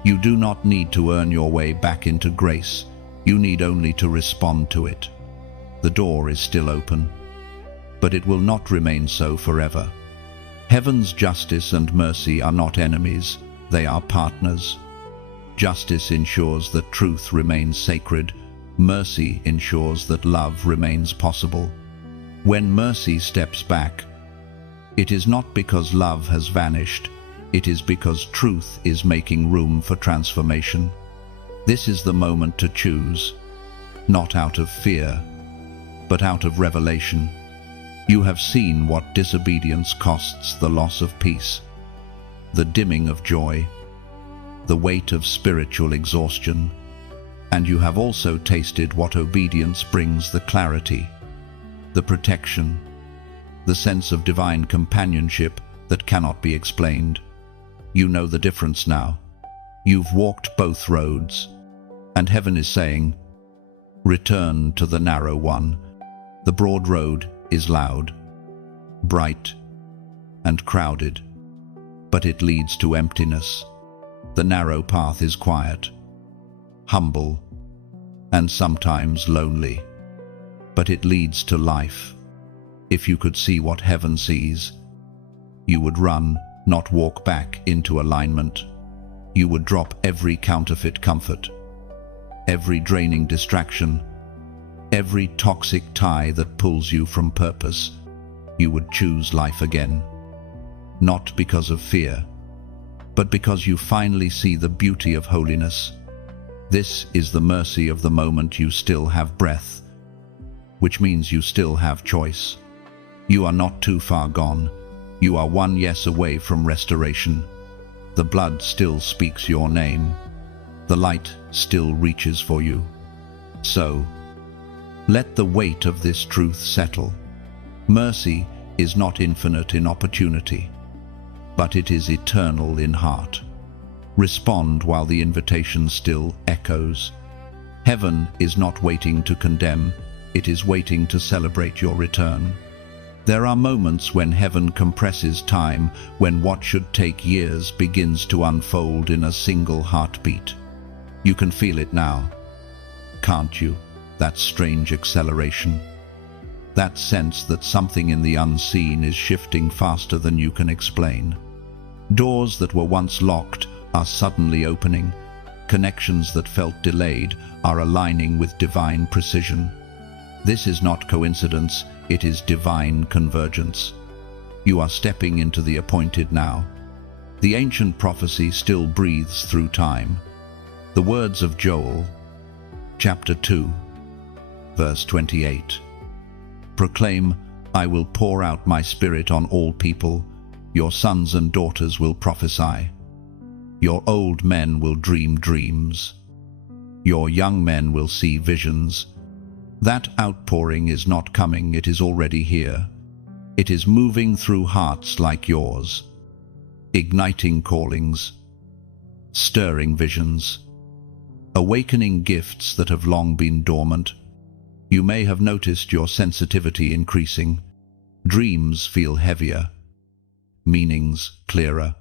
You do not need to earn your way back into grace. You need only to respond to it. The door is still open. but it will not remain so forever. Heaven's justice and mercy are not enemies, they are partners. Justice ensures that truth remains sacred. Mercy ensures that love remains possible. When mercy steps back, it is not because love has vanished, it is because truth is making room for transformation. This is the moment to choose, not out of fear, but out of revelation. You have seen what disobedience costs: the loss of peace, the dimming of joy, the weight of spiritual exhaustion, and you have also tasted what obedience brings: the clarity, the protection, the sense of divine companionship that cannot be explained. You know the difference now. You've walked both roads, and heaven is saying, return to the narrow one. The broad road is loud, bright, and crowded, but it leads to emptiness. The narrow path is quiet, humble, and sometimes lonely, but it leads to life. If you could see what heaven sees, you would run, not walk back into alignment. You would drop every counterfeit comfort, every draining distraction, every toxic tie that pulls you from purpose. You would choose life again, not because of fear, but because you finally see the beauty of holiness. This is the mercy of the moment you still have breath, which means you still have choice. You are not too far gone. You are one yes away from restoration. The blood still speaks your name. The light still reaches for you. So, let the weight of this truth settle. Mercy is not infinite in opportunity, but it is eternal in heart. Respond while the invitation still echoes. Heaven is not waiting to condemn, it is waiting to celebrate your return. There are moments when heaven compresses time, when what should take years begins to unfold in a single heartbeat. You can feel it now, can't you? That strange acceleration. That sense that something in the unseen is shifting faster than you can explain. Doors that were once locked are suddenly opening. Connections that felt delayed are aligning with divine precision. This is not coincidence, it is divine convergence. You are stepping into the appointed now. The ancient prophecy still breathes through time. The words of Joel, chapter 2, verse 28. Proclaim, I will pour out my spirit on all people. Your sons and daughters will prophesy. Your old men will dream dreams. Your young men will see visions. That outpouring is not coming, it is already here. It is moving through hearts like yours, igniting callings, stirring visions, awakening gifts that have long been dormant. You may have noticed your sensitivity increasing. Dreams feel heavier, meanings clearer,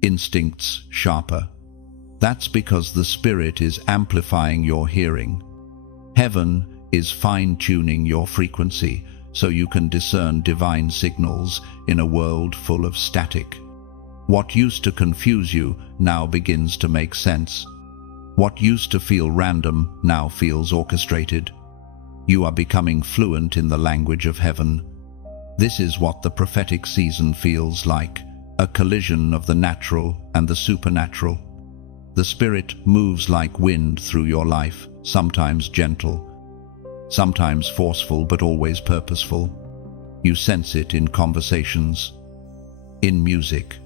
instincts sharper. That's because the Spirit is amplifying your hearing. Heaven is fine-tuning your frequency so you can discern divine signals in a world full of static. What used to confuse you now begins to make sense. What used to feel random now feels orchestrated. You are becoming fluent in the language of heaven. This is what the prophetic season feels like, a collision of the natural and the supernatural. The Spirit moves like wind through your life, sometimes gentle, sometimes forceful, but always purposeful. You sense it in conversations, in music,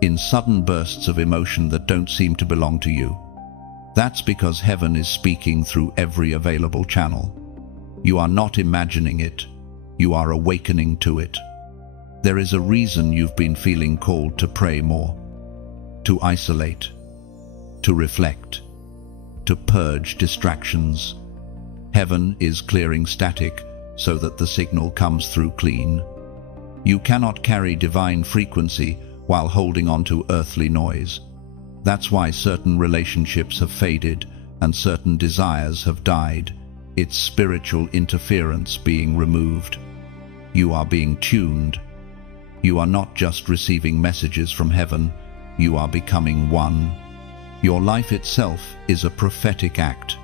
in sudden bursts of emotion that don't seem to belong to you. That's because heaven is speaking through every available channel. You are not imagining it, you are awakening to it. There is a reason you've been feeling called to pray more, to isolate, to reflect, to purge distractions. Heaven is clearing static so that the signal comes through clean. You cannot carry divine frequency while holding on to earthly noise. That's why certain relationships have faded and certain desires have died. It's spiritual interference being removed. You are being tuned. You are not just receiving messages from heaven, you are becoming one. Your life itself is a prophetic act.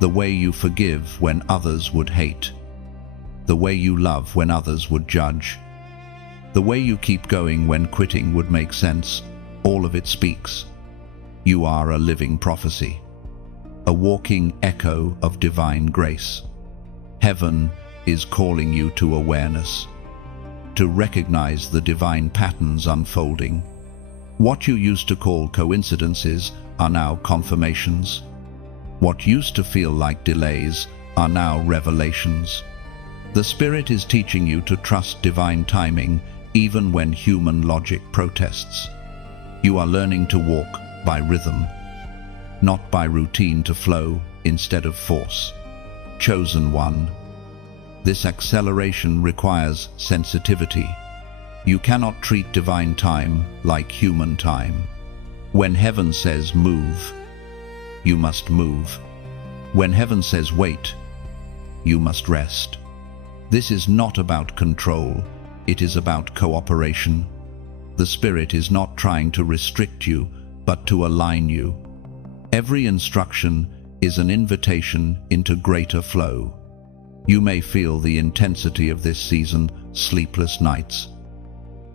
The way you forgive when others would hate. The way you love when others would judge. The way you keep going when quitting would make sense. All of it speaks. You are a living prophecy. A walking echo of divine grace. Heaven is calling you to awareness. To recognize the divine patterns unfolding. What you used to call coincidences are now confirmations. What used to feel like delays are now revelations. The Spirit is teaching you to trust divine timing even when human logic protests. You are learning to walk by rhythm, not by routine, to flow instead of force. Chosen one. This acceleration requires sensitivity. You cannot treat divine time like human time. When heaven says move, you must move. When heaven says wait, you must rest. This is not about control, it is about cooperation. The Spirit is not trying to restrict you, but to align you. Every instruction is an invitation into greater flow. You may feel the intensity of this season: sleepless nights,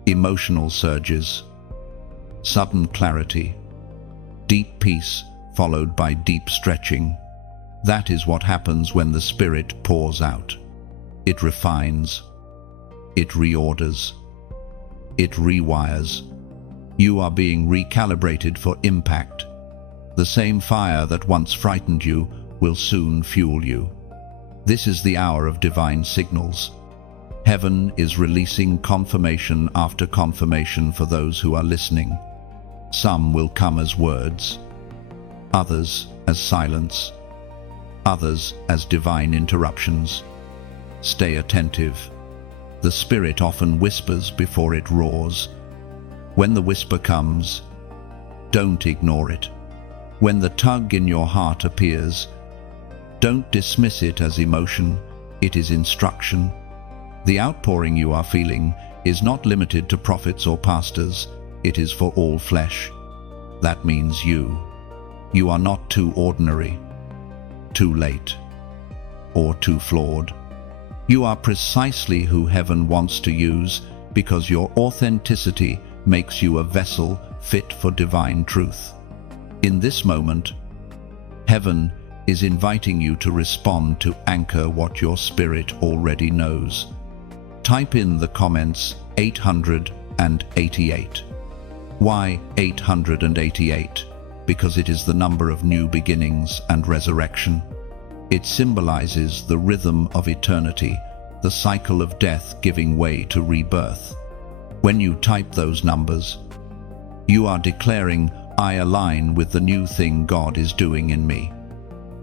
emotional surges, sudden clarity, deep peace followed by deep stretching. That is what happens when the Spirit pours out. It refines, it reorders, it rewires. You are being recalibrated for impact. The same fire that once frightened you will soon fuel you. This is the hour of divine signals. Heaven is releasing confirmation after confirmation for those who are listening. Some will come as words, others as silence, others as divine interruptions. Stay attentive. The Spirit often whispers before it roars. When the whisper comes, don't ignore it. When the tug in your heart appears, don't dismiss it as emotion, it is instruction. The outpouring you are feeling is not limited to prophets or pastors, it is for all flesh. That means you. You are not too ordinary, too late, or too flawed. You are precisely who heaven wants to use because your authenticity makes you a vessel fit for divine truth. In this moment, heaven is inviting you to respond, to anchor what your spirit already knows. Type in the comments 888. Why 888? Because it is the number of new beginnings and resurrection. It symbolizes the rhythm of eternity, the cycle of death giving way to rebirth. When you type those numbers, you are declaring, I align with the new thing God is doing in me.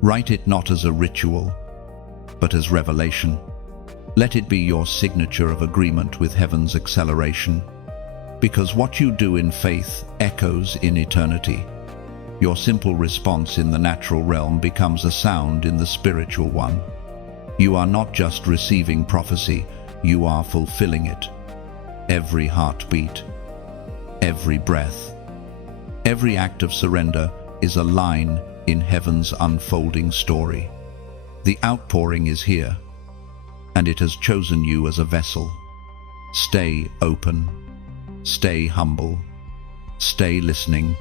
Write it not as a ritual, but as revelation. Let it be your signature of agreement with heaven's acceleration. Because what you do in faith echoes in eternity. Your simple response in the natural realm becomes a sound in the spiritual one. You are not just receiving prophecy, you are fulfilling it. Every heartbeat, every breath, every act of surrender is a line in heaven's unfolding story. The outpouring is here, and it has chosen you as a vessel. Stay open, stay humble, stay listening.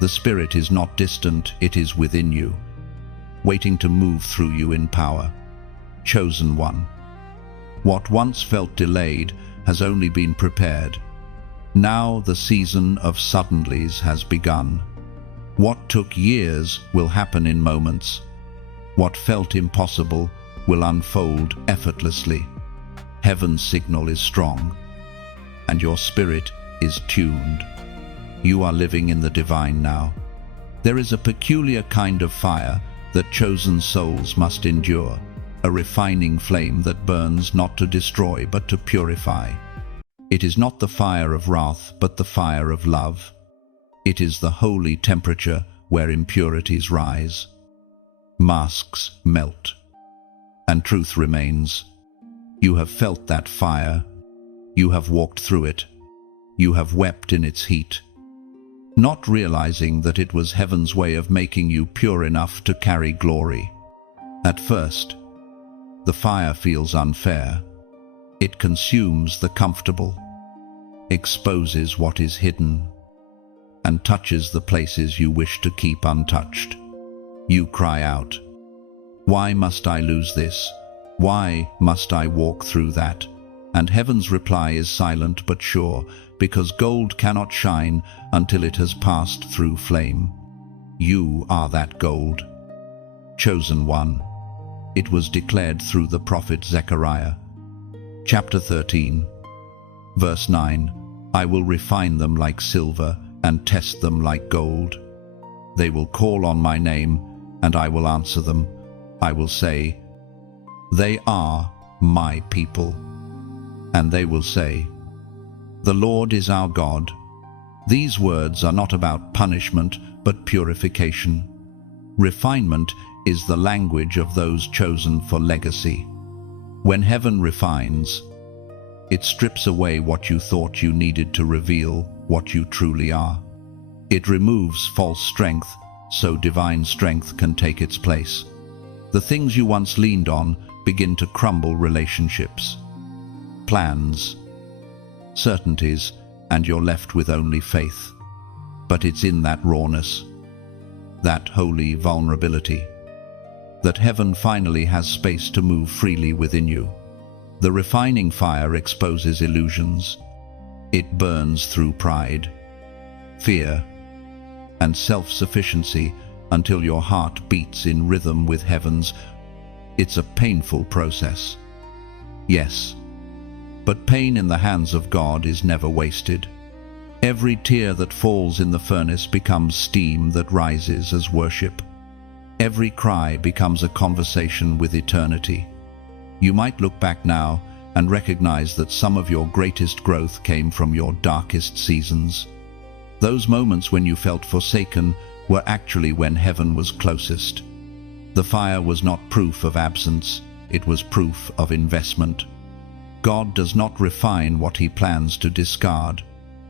The Spirit is not distant, it is within you, waiting to move through you in power. Chosen one. What once felt delayed has only been prepared. Now the season of suddenlies has begun. What took years will happen in moments. What felt impossible will unfold effortlessly. Heaven's signal is strong, and your spirit is tuned. You are living in the divine now. There is a peculiar kind of fire that chosen souls must endure, a refining flame that burns not to destroy but to purify. It is not the fire of wrath but the fire of love. It is the holy temperature where impurities rise. Masks melt, and truth remains. You have felt that fire. You have walked through it. You have wept in its heat, not realizing that it was heaven's way of making you pure enough to carry glory. At first, the fire feels unfair. It consumes the comfortable, exposes what is hidden, and touches the places you wish to keep untouched. You cry out, "Why must I lose this? Why must I walk through that?" And heaven's reply is silent but sure, because gold cannot shine until it has passed through flame. You are that gold, chosen one. It was declared through the prophet Zechariah. Chapter 13, verse 9, "I will refine them like silver and test them like gold. They will call on my name, and I will answer them. I will say, 'They are my people.' And they will say, 'The Lord is our God.'" These words are not about punishment, but purification. Refinement is the language of those chosen for legacy. When heaven refines, it strips away what you thought you needed to reveal what you truly are. It removes false strength so divine strength can take its place. The things you once leaned on begin to crumble: relationships, plans, certainties, and you're left with only faith. But it's in that rawness, that holy vulnerability, that heaven finally has space to move freely within you. The refining fire exposes illusions. It burns through pride, fear, and self-sufficiency until your heart beats in rhythm with heaven's. It's a painful process, yes, but pain in the hands of God is never wasted. Every tear that falls in the furnace becomes steam that rises as worship. Every cry becomes a conversation with eternity. You might look back now and recognize that some of your greatest growth came from your darkest seasons. Those moments when you felt forsaken were actually when heaven was closest. The fire was not proof of absence, it was proof of investment. God does not refine what he plans to discard.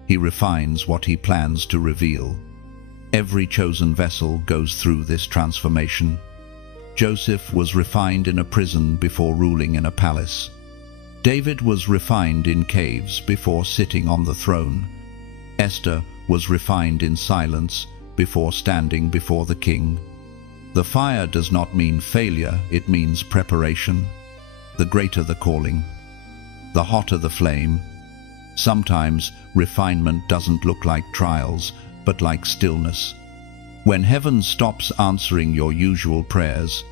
He refines what he plans to reveal. Every chosen vessel goes through this transformation. Joseph was refined in a prison before ruling in a palace. David was refined in caves before sitting on the throne. Esther was refined in silence before standing before the king. The fire does not mean failure, it means preparation. The greater the calling, the hotter the flame. Sometimes refinement doesn't look like trials, but like stillness. When heaven stops answering your usual prayers,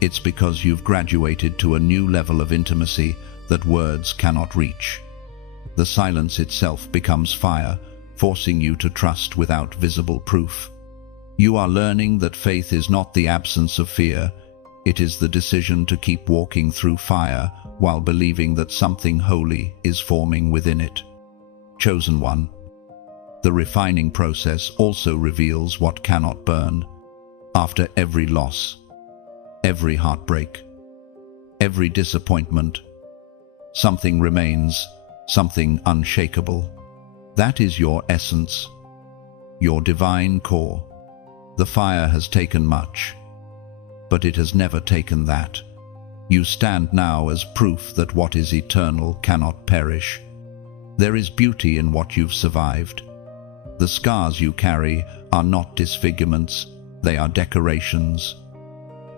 it's because you've graduated to a new level of intimacy that words cannot reach. The silence itself becomes fire, forcing you to trust without visible proof. You are learning that faith is not the absence of fear, it is the decision to keep walking through fire while believing that something holy is forming within it. Chosen one. The refining process also reveals what cannot burn. After every loss, every heartbreak, every disappointment, something remains, something unshakable. That is your essence, your divine core. The fire has taken much, but it has never taken that. You stand now as proof that what is eternal cannot perish. There is beauty in what you've survived. The scars you carry are not disfigurements, they are decorations.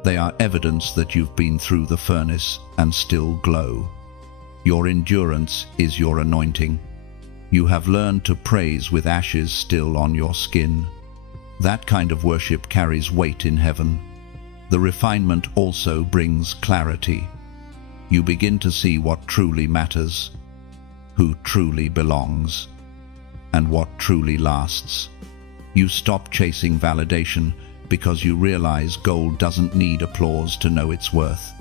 They are evidence that you've been through the furnace and still glow. Your endurance is your anointing. You have learned to praise with ashes still on your skin. That kind of worship carries weight in heaven. The refinement also brings clarity. You begin to see what truly matters, who truly belongs, and what truly lasts. You stop chasing validation because you realize gold doesn't need applause to know its worth.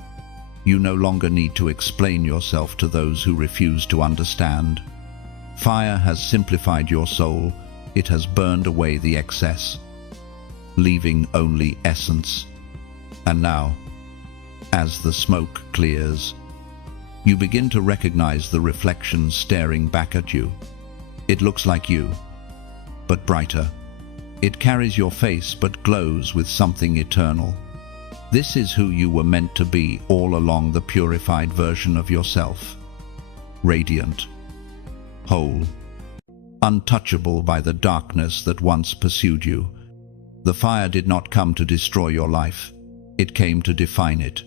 You no longer need to explain yourself to those who refuse to understand. Fire has simplified your soul, it has burned away the excess, leaving only essence. And now, as the smoke clears, You begin to recognize the reflection staring back at you. It looks like you, but brighter. It carries your face but glows with something eternal. This is who you were meant to be all along, the purified version of yourself. Radiant, whole, untouchable by the darkness that once pursued you. The fire did not come to destroy your life. It came to define it.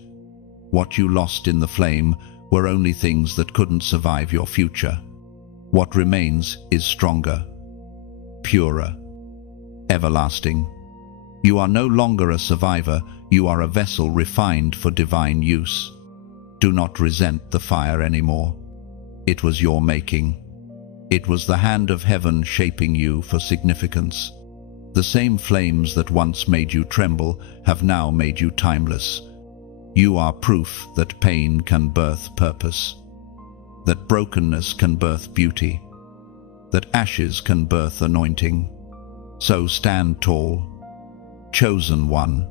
What you lost in the flame were only things that couldn't survive your future. What remains is stronger, purer, everlasting. You are no longer a survivor, you are a vessel refined for divine use. Do not resent the fire anymore. It was your making. It was the hand of heaven shaping you for significance. The same flames that once made you tremble have now made you timeless. You are proof that pain can birth purpose, that brokenness can birth beauty, that ashes can birth anointing. So stand tall, chosen one.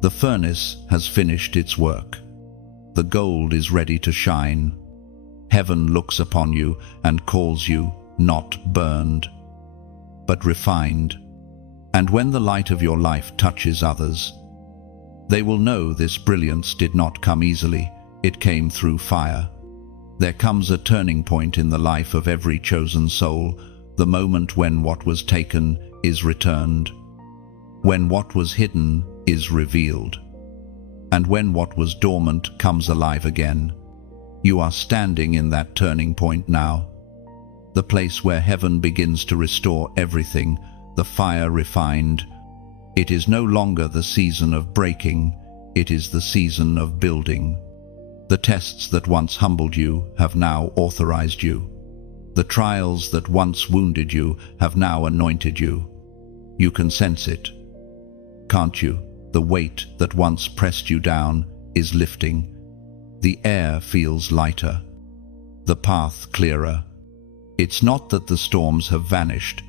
The furnace has finished its work. The gold is ready to shine. Heaven looks upon you and calls you not burned, but refined. And when the light of your life touches others, they will know this brilliance did not come easily, it came through fire. There comes a turning point in the life of every chosen soul, the moment when what was taken is returned, when what was hidden is revealed, and when what was dormant comes alive again. You are standing in that turning point now, the place where heaven begins to restore everything, the fire refined. It is no longer the season of breaking, it is the season of building. The tests that once humbled you have now authorized you. The trials that once wounded you have now anointed you. You can sense it, can't you? The weight that once pressed you down is lifting. The air feels lighter, the path clearer. It's not that the storms have vanished,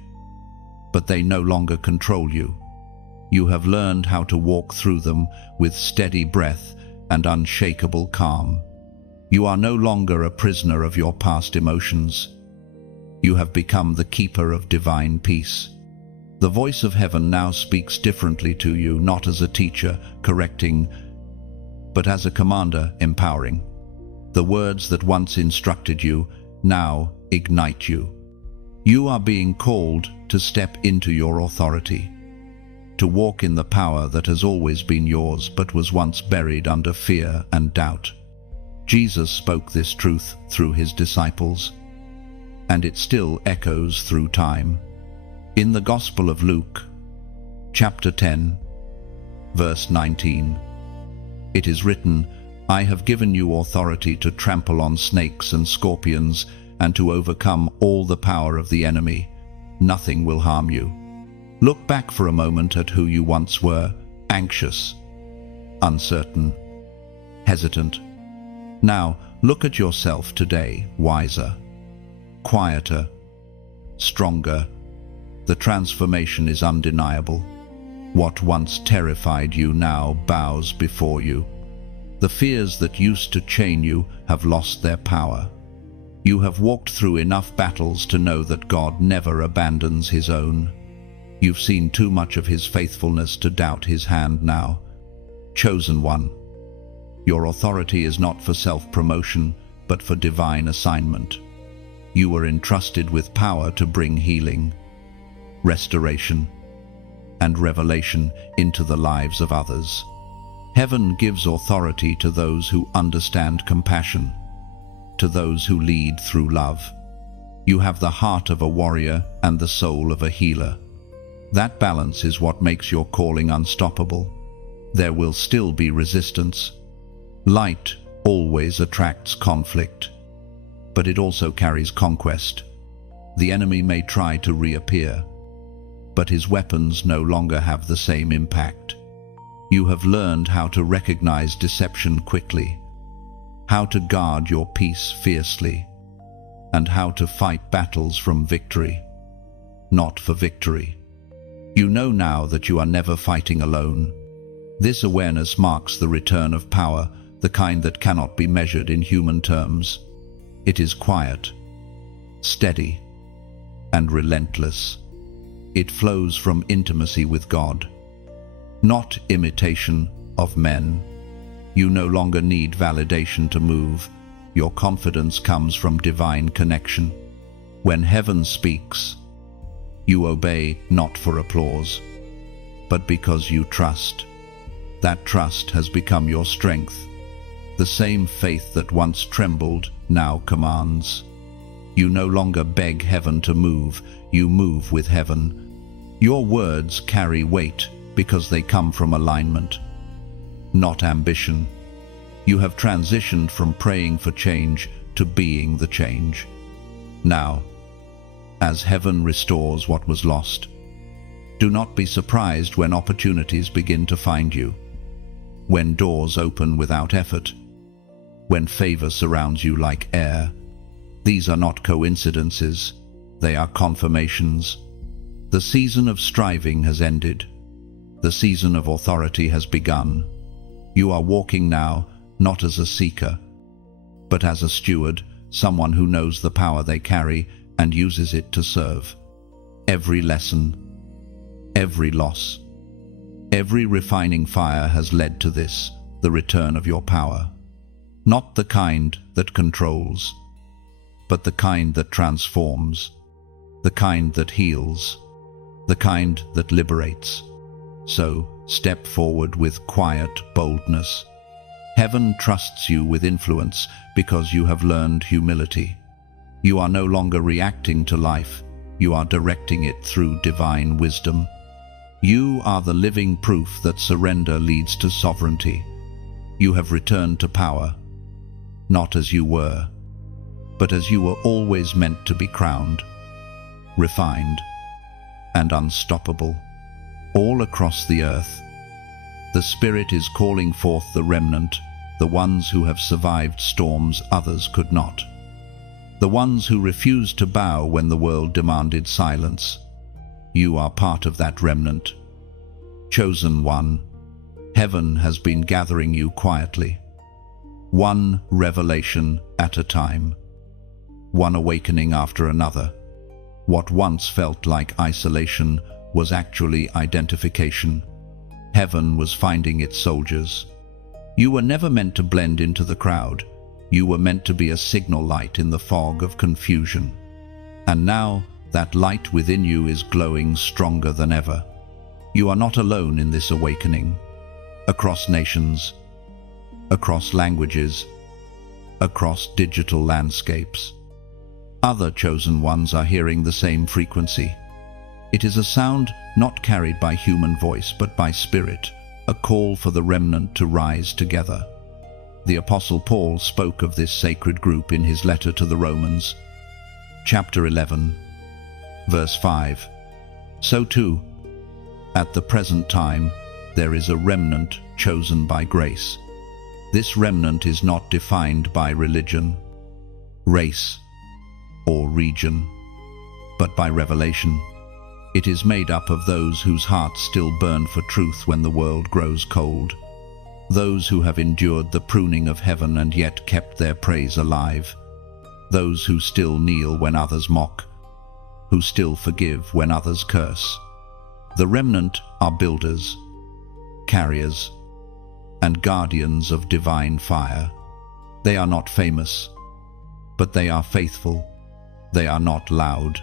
but they no longer control you. You have learned how to walk through them with steady breath and unshakable calm. You are no longer a prisoner of your past emotions. You have become the keeper of divine peace. The voice of heaven now speaks differently to you, not as a teacher correcting, but as a commander empowering. The words that once instructed you now ignite you. You are being called to step into your authority, to walk in the power that has always been yours but was once buried under fear and doubt. Jesus spoke this truth through his disciples, and it still echoes through time. In the Gospel of Luke, chapter 10, verse 19, it is written, "I have given you authority to trample on snakes and scorpions and to overcome all the power of the enemy. Nothing will harm you." Look back for a moment at who you once were: anxious, uncertain, hesitant. Now look at yourself today, wiser, quieter, stronger. The transformation is undeniable. What once terrified you now bows before you. The fears that used to chain you have lost their power. You have walked through enough battles to know that God never abandons his own. You've seen too much of his faithfulness to doubt his hand now. Chosen one, your authority is not for self-promotion, but for divine assignment. You were entrusted with power to bring healing, restoration, and revelation into the lives of others. Heaven gives authority to those who understand compassion, to those who lead through love. You have the heart of a warrior and the soul of a healer. That balance is what makes your calling unstoppable. There will still be resistance. Light always attracts conflict, but it also carries conquest. The enemy may try to reappear, but his weapons no longer have the same impact. You have learned how to recognize deception quickly, how to guard your peace fiercely, and how to fight battles from victory, not for victory. You know now that you are never fighting alone. This awareness marks the return of power, the kind that cannot be measured in human terms. It is quiet, steady, and relentless. It flows from intimacy with God, not imitation of men. You no longer need validation to move. Your confidence comes from divine connection. When heaven speaks, you obey not for applause, but because you trust. That trust has become your strength. The same faith that once trembled now commands. You no longer beg heaven to move, you move with heaven. Your words carry weight because they come from alignment, not ambition. You have transitioned from praying for change to being the change. Now, as heaven restores what was lost, do not be surprised when opportunities begin to find you, when doors open without effort, when favor surrounds you like air. These are not coincidences, they are confirmations. The season of striving has ended. The season of authority has begun. You are walking now, not as a seeker, but as a steward, someone who knows the power they carry and uses it to serve. Every lesson, every loss, every refining fire has led to this, the return of your power. Not the kind that controls, but the kind that transforms, the kind that heals, the kind that liberates. So, step forward with quiet boldness. Heaven trusts you with influence because you have learned humility. You are no longer reacting to life, you are directing it through divine wisdom. You are the living proof that surrender leads to sovereignty. You have returned to power, not as you were, but as you were always meant to be crowned, refined, and unstoppable. All across the earth, the Spirit is calling forth the remnant, the ones who have survived storms others could not, the ones who refused to bow when the world demanded silence. You are part of that remnant. Chosen one, heaven has been gathering you quietly, one revelation at a time, one awakening after another. What once felt like isolation was actually identification. Heaven was finding its soldiers. You were never meant to blend into the crowd. You were meant to be a signal light in the fog of confusion. And now, that light within you is glowing stronger than ever. You are not alone in this awakening. Across nations, across languages, across digital landscapes, other chosen ones are hearing the same frequency. It is a sound not carried by human voice but by spirit, a call for the remnant to rise together. The Apostle Paul spoke of this sacred group in his letter to the Romans, chapter 11, verse 5. So too, at the present time, there is a remnant chosen by grace. This remnant is not defined by religion, race, or region, but by revelation. It is made up of those whose hearts still burn for truth when the world grows cold, those who have endured the pruning of heaven and yet kept their praise alive, those who still kneel when others mock, who still forgive when others curse. The remnant are builders, carriers, and guardians of divine fire. They are not famous, but they are faithful. They are not loud,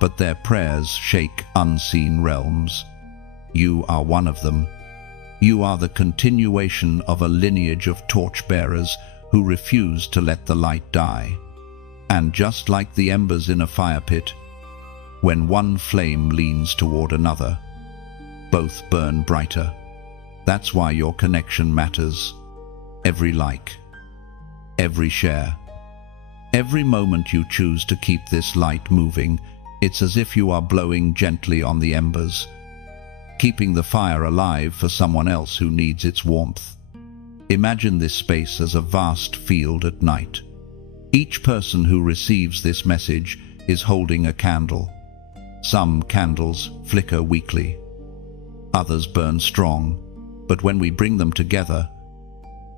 but their prayers shake unseen realms. You are one of them. You are the continuation of a lineage of torchbearers who refuse to let the light die. And just like the embers in a fire pit, when one flame leans toward another, both burn brighter. That's why your connection matters. Every like, every share, every moment you choose to keep this light moving, it's as if you are blowing gently on the embers, keeping the fire alive for someone else who needs its warmth. Imagine this space as a vast field at night. Each person who receives this message is holding a candle. Some candles flicker weakly, others burn strong, but when we bring them together,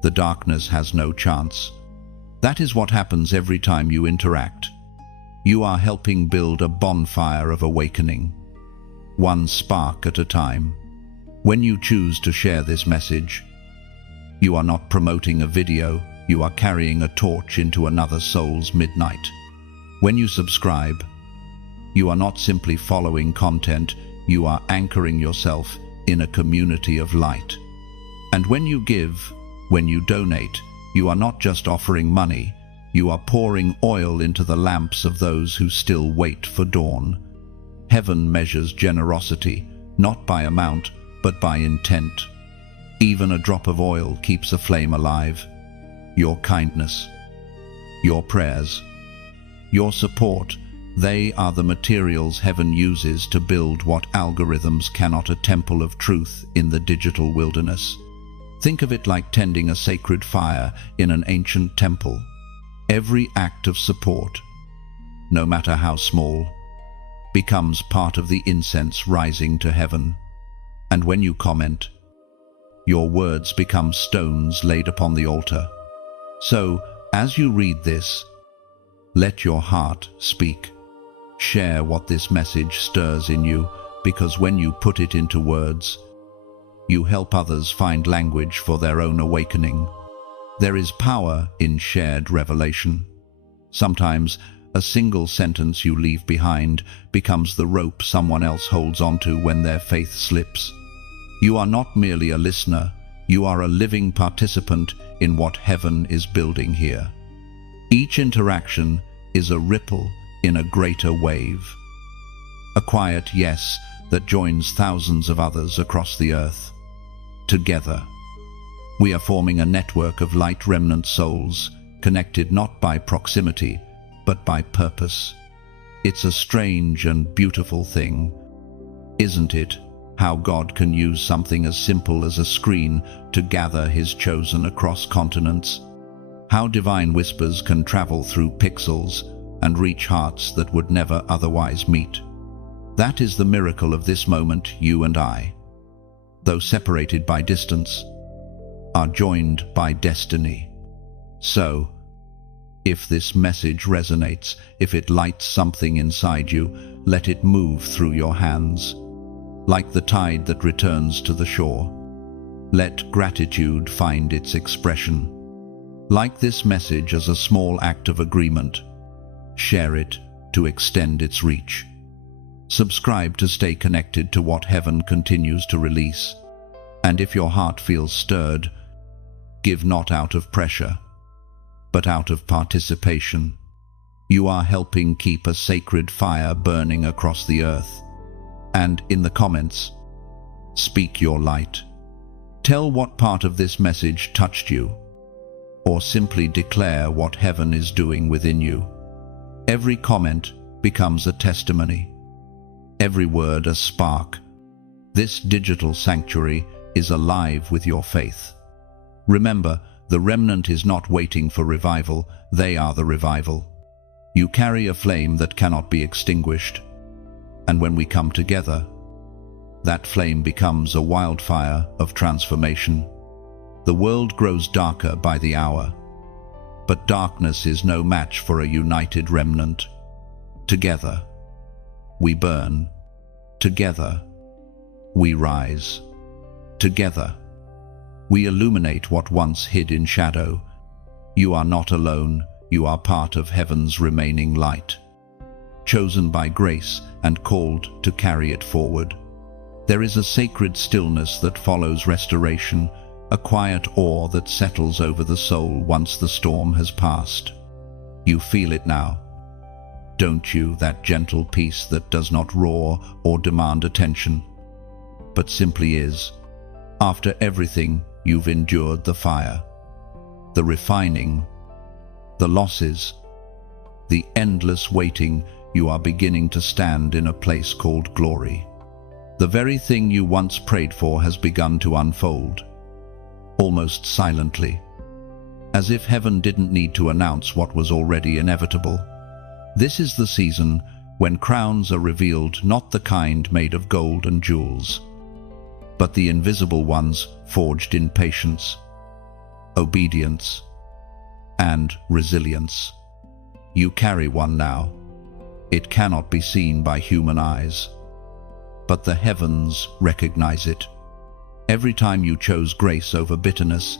the darkness has no chance. That is what happens every time you interact. You are helping build a bonfire of awakening, one spark at a time. When you choose to share this message, you are not promoting a video, you are carrying a torch into another soul's midnight. When you subscribe, you are not simply following content, you are anchoring yourself in a community of light. And when you give, when you donate, you are not just offering money, you are pouring oil into the lamps of those who still wait for dawn. Heaven measures generosity, not by amount, but by intent. Even a drop of oil keeps a flame alive. Your kindness, your prayers, your support, they are the materials heaven uses to build what algorithms cannot, a temple of truth in the digital wilderness. Think of it like tending a sacred fire in an ancient temple. Every act of support, no matter how small, becomes part of the incense rising to heaven. And when you comment, your words become stones laid upon the altar. So, as you read this, let your heart speak. Share what this message stirs in you, because when you put it into words, you help others find language for their own awakening. There is power in shared revelation. Sometimes a single sentence you leave behind becomes the rope someone else holds onto when their faith slips. You are not merely a listener, you are a living participant in what heaven is building here. Each interaction is a ripple in a greater wave. A quiet yes that joins thousands of others across the earth. Together, we are forming a network of light remnant souls, connected not by proximity, but by purpose. It's a strange and beautiful thing, isn't it, how God can use something as simple as a screen to gather His chosen across continents? How divine whispers can travel through pixels and reach hearts that would never otherwise meet. That is the miracle of this moment. You and I, though separated by distance, are joined by destiny. So, if this message resonates, if it lights something inside you, let it move through your hands. Like the tide that returns to the shore, let gratitude find its expression. Like this message as a small act of agreement, share it to extend its reach. Subscribe to stay connected to what heaven continues to release. And if your heart feels stirred, give not out of pressure, but out of participation. You are helping keep a sacred fire burning across the earth. And in the comments, speak your light. Tell what part of this message touched you, or simply declare what heaven is doing within you. Every comment becomes a testimony, every word a spark. This digital sanctuary is alive with your faith. Remember, the remnant is not waiting for revival, they are the revival. You carry a flame that cannot be extinguished. And when we come together, that flame becomes a wildfire of transformation. The world grows darker by the hour, but darkness is no match for a united remnant. Together, we burn. Together, we rise. Together, we illuminate what once hid in shadow. You are not alone, you are part of heaven's remaining light, chosen by grace and called to carry it forward. There is a sacred stillness that follows restoration, a quiet awe that settles over the soul once the storm has passed. You feel it now, don't you, that gentle peace that does not roar or demand attention, but simply is. After everything, you've endured the fire, the refining, the losses, the endless waiting. You are beginning to stand in a place called glory. The very thing you once prayed for has begun to unfold, almost silently, as if heaven didn't need to announce what was already inevitable. This is the season when crowns are revealed, not the kind made of gold and jewels, but the invisible ones forged in patience. obedience, and resilience. You carry one now. It cannot be seen by human eyes, but the heavens recognize it. Every time you chose grace over bitterness,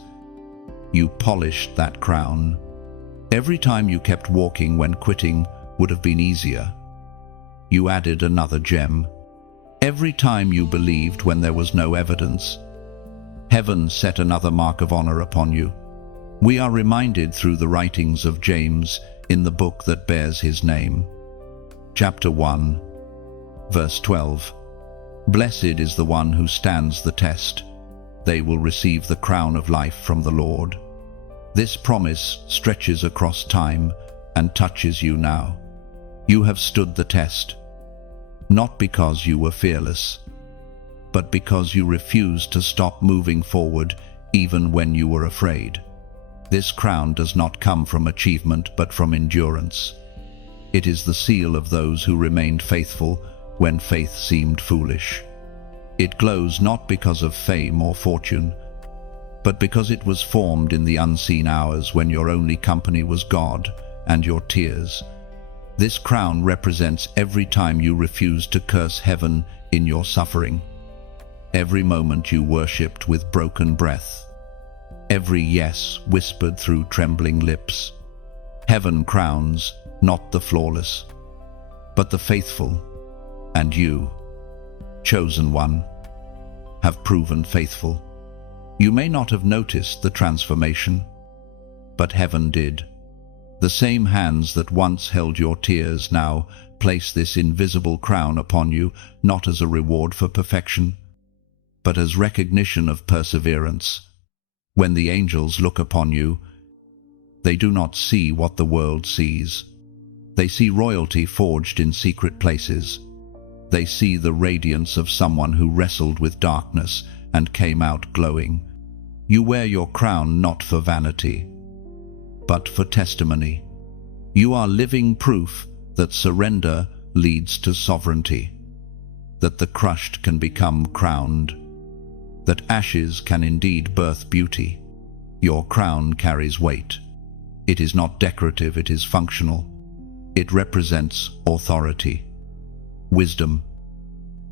you polished that crown. Every time you kept walking when quitting would have been easier, you added another gem. Every time you believed when there was no evidence, heaven set another mark of honor upon you. We are reminded through the writings of James in the book that bears his name. Chapter 1, verse 12. Blessed is the one who stands the test. They will receive the crown of life from the Lord. This promise stretches across time and touches you now. You have stood the test, not because you were fearless, but because you refused to stop moving forward even when you were afraid. This crown does not come from achievement but from endurance. It is the seal of those who remained faithful when faith seemed foolish. It glows not because of fame or fortune, but because it was formed in the unseen hours when your only company was God and your tears. This crown represents every time you refused to curse heaven in your suffering, every moment you worshipped with broken breath, every yes whispered through trembling lips. Heaven crowns not the flawless, but the faithful, and you, chosen one, have proven faithful. You may not have noticed the transformation, but heaven did. The same hands that once held your tears now place this invisible crown upon you, not as a reward for perfection, but as recognition of perseverance. When the angels look upon you, they do not see what the world sees. They see royalty forged in secret places. They see the radiance of someone who wrestled with darkness and came out glowing. You wear your crown not for vanity, but for testimony. You are living proof that surrender leads to sovereignty, that the crushed can become crowned, that ashes can indeed birth beauty. Your crown carries weight. It is not decorative, it is functional. It represents authority, wisdom,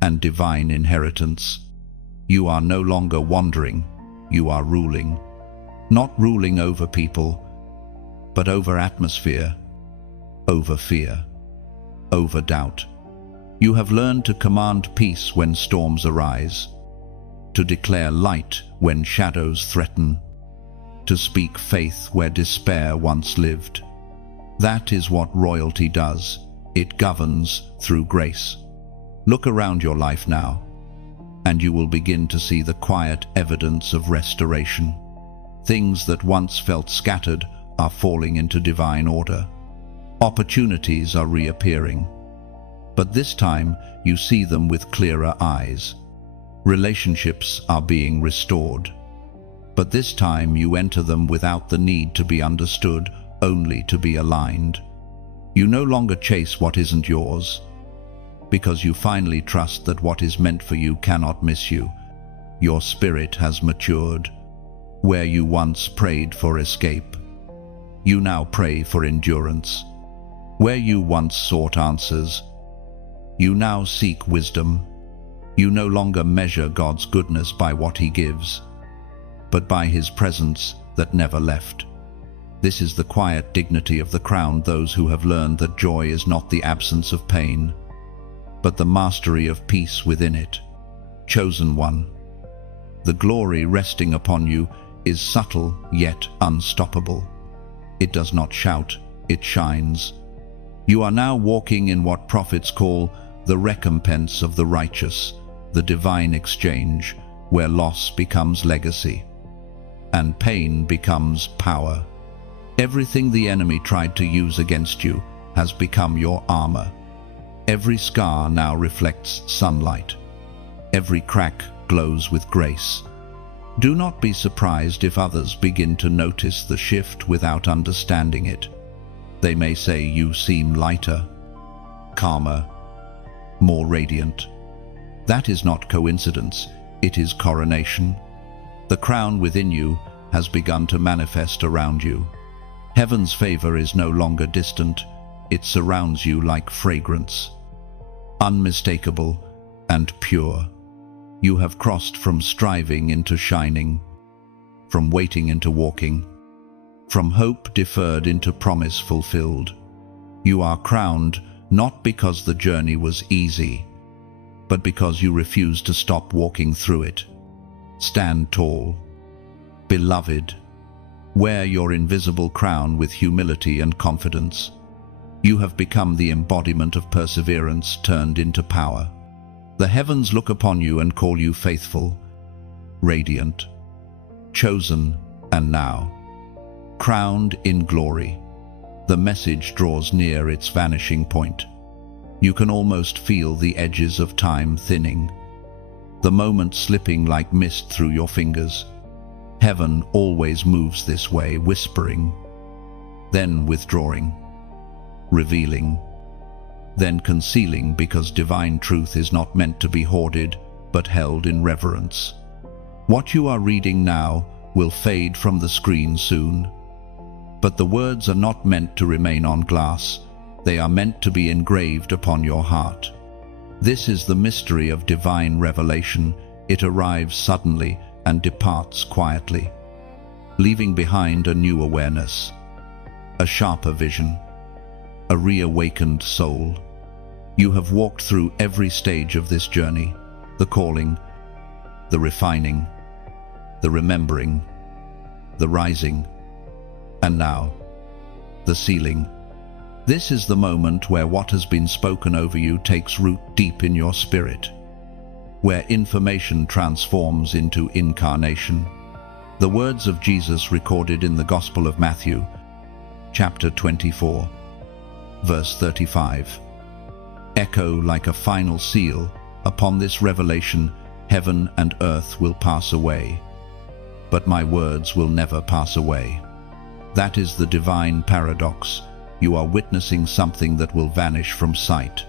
and divine inheritance. You are no longer wandering, you are ruling. Not ruling over people, but over atmosphere, over fear, over doubt. You have learned to command peace when storms arise, to declare light when shadows threaten, to speak faith where despair once lived. That is what royalty does. It governs through grace. Look around your life now, and you will begin to see the quiet evidence of restoration. Things that once felt scattered are falling into divine order. Opportunities are reappearing, but this time you see them with clearer eyes. Relationships are being restored, but this time you enter them without the need to be understood, only to be aligned. You no longer chase what isn't yours, because you finally trust that what is meant for you cannot miss you. Your spirit has matured. Where you once prayed for escape, you now pray for endurance. Where you once sought answers, you now seek wisdom. You no longer measure God's goodness by what He gives, but by His presence that never left. This is the quiet dignity of the crown, those who have learned that joy is not the absence of pain, but the mastery of peace within it. Chosen one, the glory resting upon you is subtle yet unstoppable. It does not shout, it shines. You are now walking in what prophets call the recompense of the righteous, the divine exchange, where loss becomes legacy, and pain becomes power. Everything the enemy tried to use against you has become your armor. Every scar now reflects sunlight. Every crack glows with grace. Do not be surprised if others begin to notice the shift without understanding it. They may say you seem lighter, calmer, more radiant. That is not coincidence, it is coronation. The crown within you has begun to manifest around you. Heaven's favor is no longer distant, it surrounds you like fragrance. Unmistakable and pure. You have crossed from striving into shining, from waiting into walking, from hope deferred into promise fulfilled. You are crowned not because the journey was easy, but because you refused to stop walking through it. Stand tall. Beloved, wear your invisible crown with humility and confidence. You have become the embodiment of perseverance turned into power. The heavens look upon you and call you faithful, radiant, chosen, and now crowned in glory. The message draws near its vanishing point. You can almost feel the edges of time thinning, the moment slipping like mist through your fingers. Heaven always moves this way, whispering, then withdrawing, revealing, then concealing, because divine truth is not meant to be hoarded, but held in reverence. What you are reading now will fade from the screen soon, but the words are not meant to remain on glass. They are meant to be engraved upon your heart. This is the mystery of divine revelation. It arrives suddenly and departs quietly, leaving behind a new awareness, a sharper vision, a reawakened soul. You have walked through every stage of this journey, the calling, the refining, the remembering, the rising, and now, the sealing. This is the moment where what has been spoken over you takes root deep in your spirit, where information transforms into incarnation. The words of Jesus recorded in the Gospel of Matthew, chapter 24, verse 35, echo like a final seal. Upon this revelation, heaven and earth will pass away, but my words will never pass away. That is the divine paradox. You are witnessing something that will vanish from sight,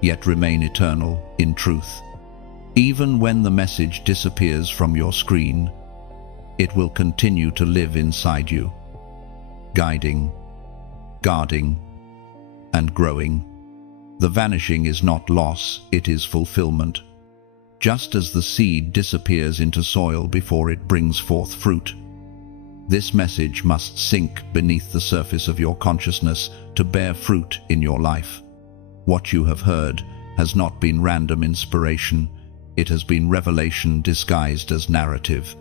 yet remain eternal in truth. Even when the message disappears from your screen, it will continue to live inside you, guiding, guarding, and growing. The vanishing is not loss, it is fulfillment. Just as the seed disappears into soil before it brings forth fruit, this message must sink beneath the surface of your consciousness to bear fruit in your life. What you have heard has not been random inspiration, it has been revelation disguised as narrative.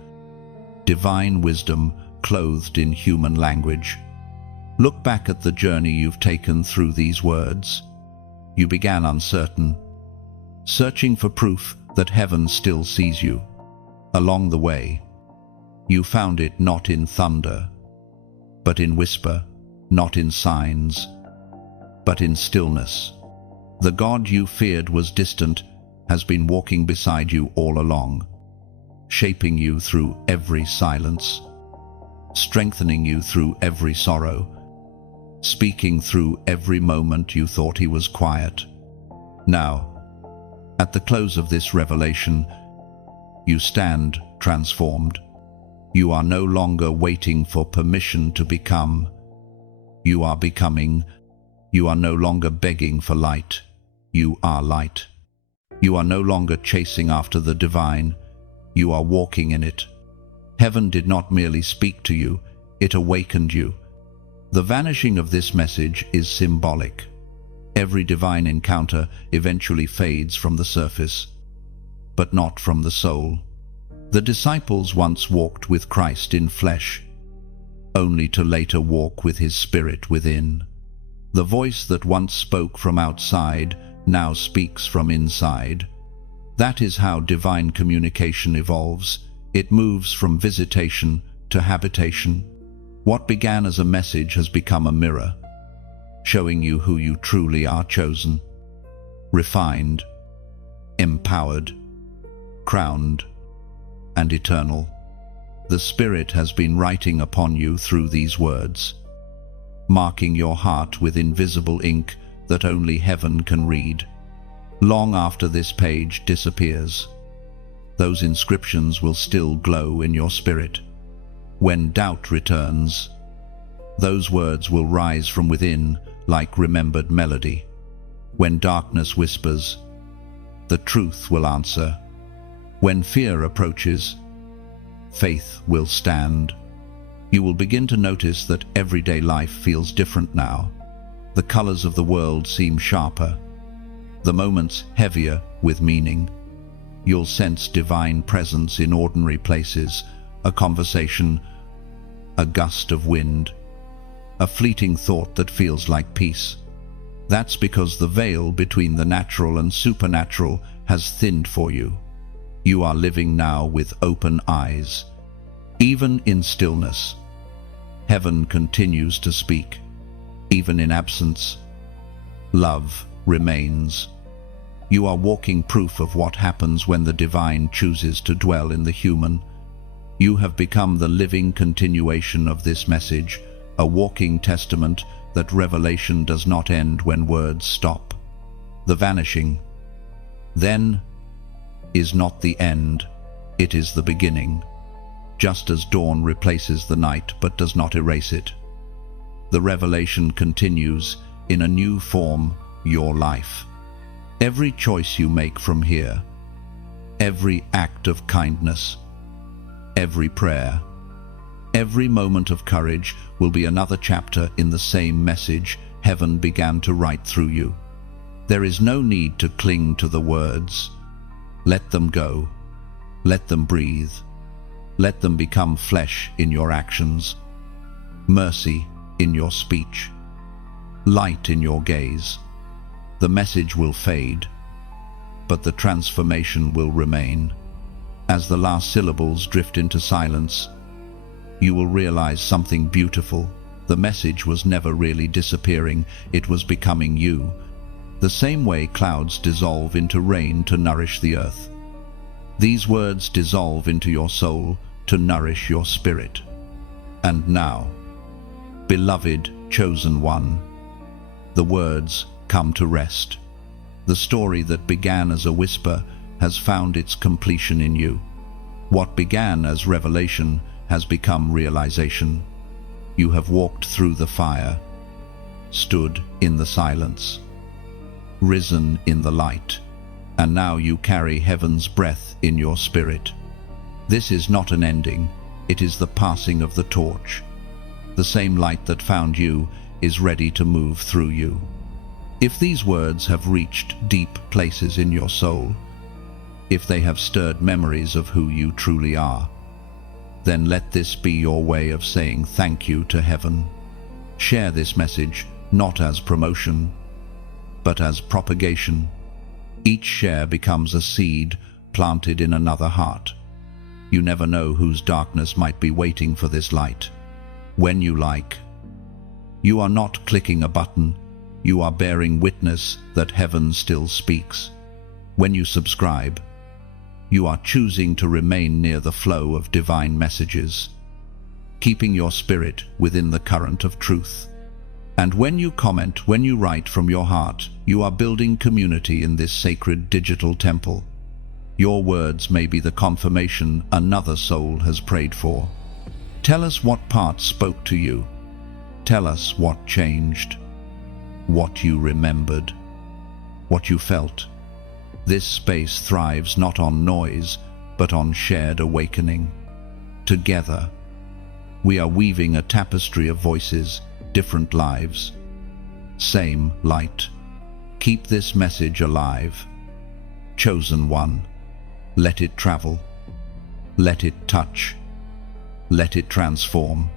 Divine wisdom clothed in human language. Look back at the journey you've taken through these words. You began uncertain, searching for proof that heaven still sees you. Along the way, you found it not in thunder, but in whisper, not in signs, but in stillness. The God you feared was distant has been walking beside you all along, shaping you through every silence, strengthening you through every sorrow, speaking through every moment you thought he was quiet. Now, at the close of this revelation, you stand transformed. You are no longer waiting for permission to become. You are becoming. You are no longer begging for light. You are light. You are no longer chasing after the divine. You are walking in it. Heaven did not merely speak to you, it awakened you. The vanishing of this message is symbolic. Every divine encounter eventually fades from the surface, but not from the soul. The disciples once walked with Christ in flesh, only to later walk with his spirit within. The voice that once spoke from outside now speaks from inside. That is how divine communication evolves. It moves from visitation to habitation. What began as a message has become a mirror, showing you who you truly are: chosen, refined, empowered, crowned, and eternal. The Spirit has been writing upon you through these words, marking your heart with invisible ink that only heaven can read. Long after this page disappears, those inscriptions will still glow in your spirit, When doubt returns, those words will rise from within like remembered melody. When darkness whispers, the truth will answer. When fear approaches, faith will stand. You will begin to notice that everyday life feels different now. The colors of the world seem sharper, the moments heavier with meaning. You'll sense divine presence in ordinary places, a conversation, a gust of wind, a fleeting thought that feels like peace. That's because the veil between the natural and supernatural has thinned for you. You are living now with open eyes. Even in stillness, heaven continues to speak. Even in absence, love remains. You are walking proof of what happens when the divine chooses to dwell in the human. You have become the living continuation of this message, a walking testament that revelation does not end when words stop. The vanishing, then, is not the end, it is the beginning. Just as dawn replaces the night but does not erase it, the revelation continues in a new form, your life. Every choice you make from here, every act of kindness, every prayer, every moment of courage will be another chapter in the same message heaven began to write through you. There is no need to cling to the words. Let them go. Let them breathe. Let them become flesh in your actions, mercy in your speech, light in your gaze. The message will fade, but the transformation will remain. As the last syllables drift into silence, you will realize something beautiful. The message was never really disappearing, it was becoming you. The same way clouds dissolve into rain to nourish the earth. These words dissolve into your soul to nourish your spirit. And now, beloved chosen one, the words come to rest. The story that began as a whisper has found its completion in you. What began as revelation has become realization. You have walked through the fire, stood in the silence, risen in the light, and now you carry heaven's breath in your spirit. This is not an ending, it is the passing of the torch. The same light that found you is ready to move through you. If these words have reached deep places in your soul, if they have stirred memories of who you truly are, then let this be your way of saying thank you to heaven. Share this message not as promotion, but as propagation. Each share becomes a seed planted in another heart. You never know whose darkness might be waiting for this light. When you like, you are not clicking a button, you are bearing witness that heaven still speaks. When you subscribe, you are choosing to remain near the flow of divine messages, keeping your spirit within the current of truth. And when you comment, when you write from your heart, you are building community in this sacred digital temple. Your words may be the confirmation another soul has prayed for. Tell us what part spoke to you. Tell us what changed, what you remembered, what you felt. This space thrives not on noise, but on shared awakening. Together, we are weaving a tapestry of voices, different lives. Same light. Keep this message alive. Chosen one, let it travel. Let it touch. Let it transform.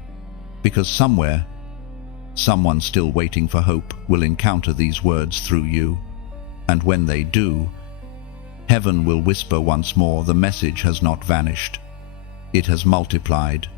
Because somewhere, someone still waiting for hope will encounter these words through you. And when they do, heaven will whisper once more, the message has not vanished. It has multiplied.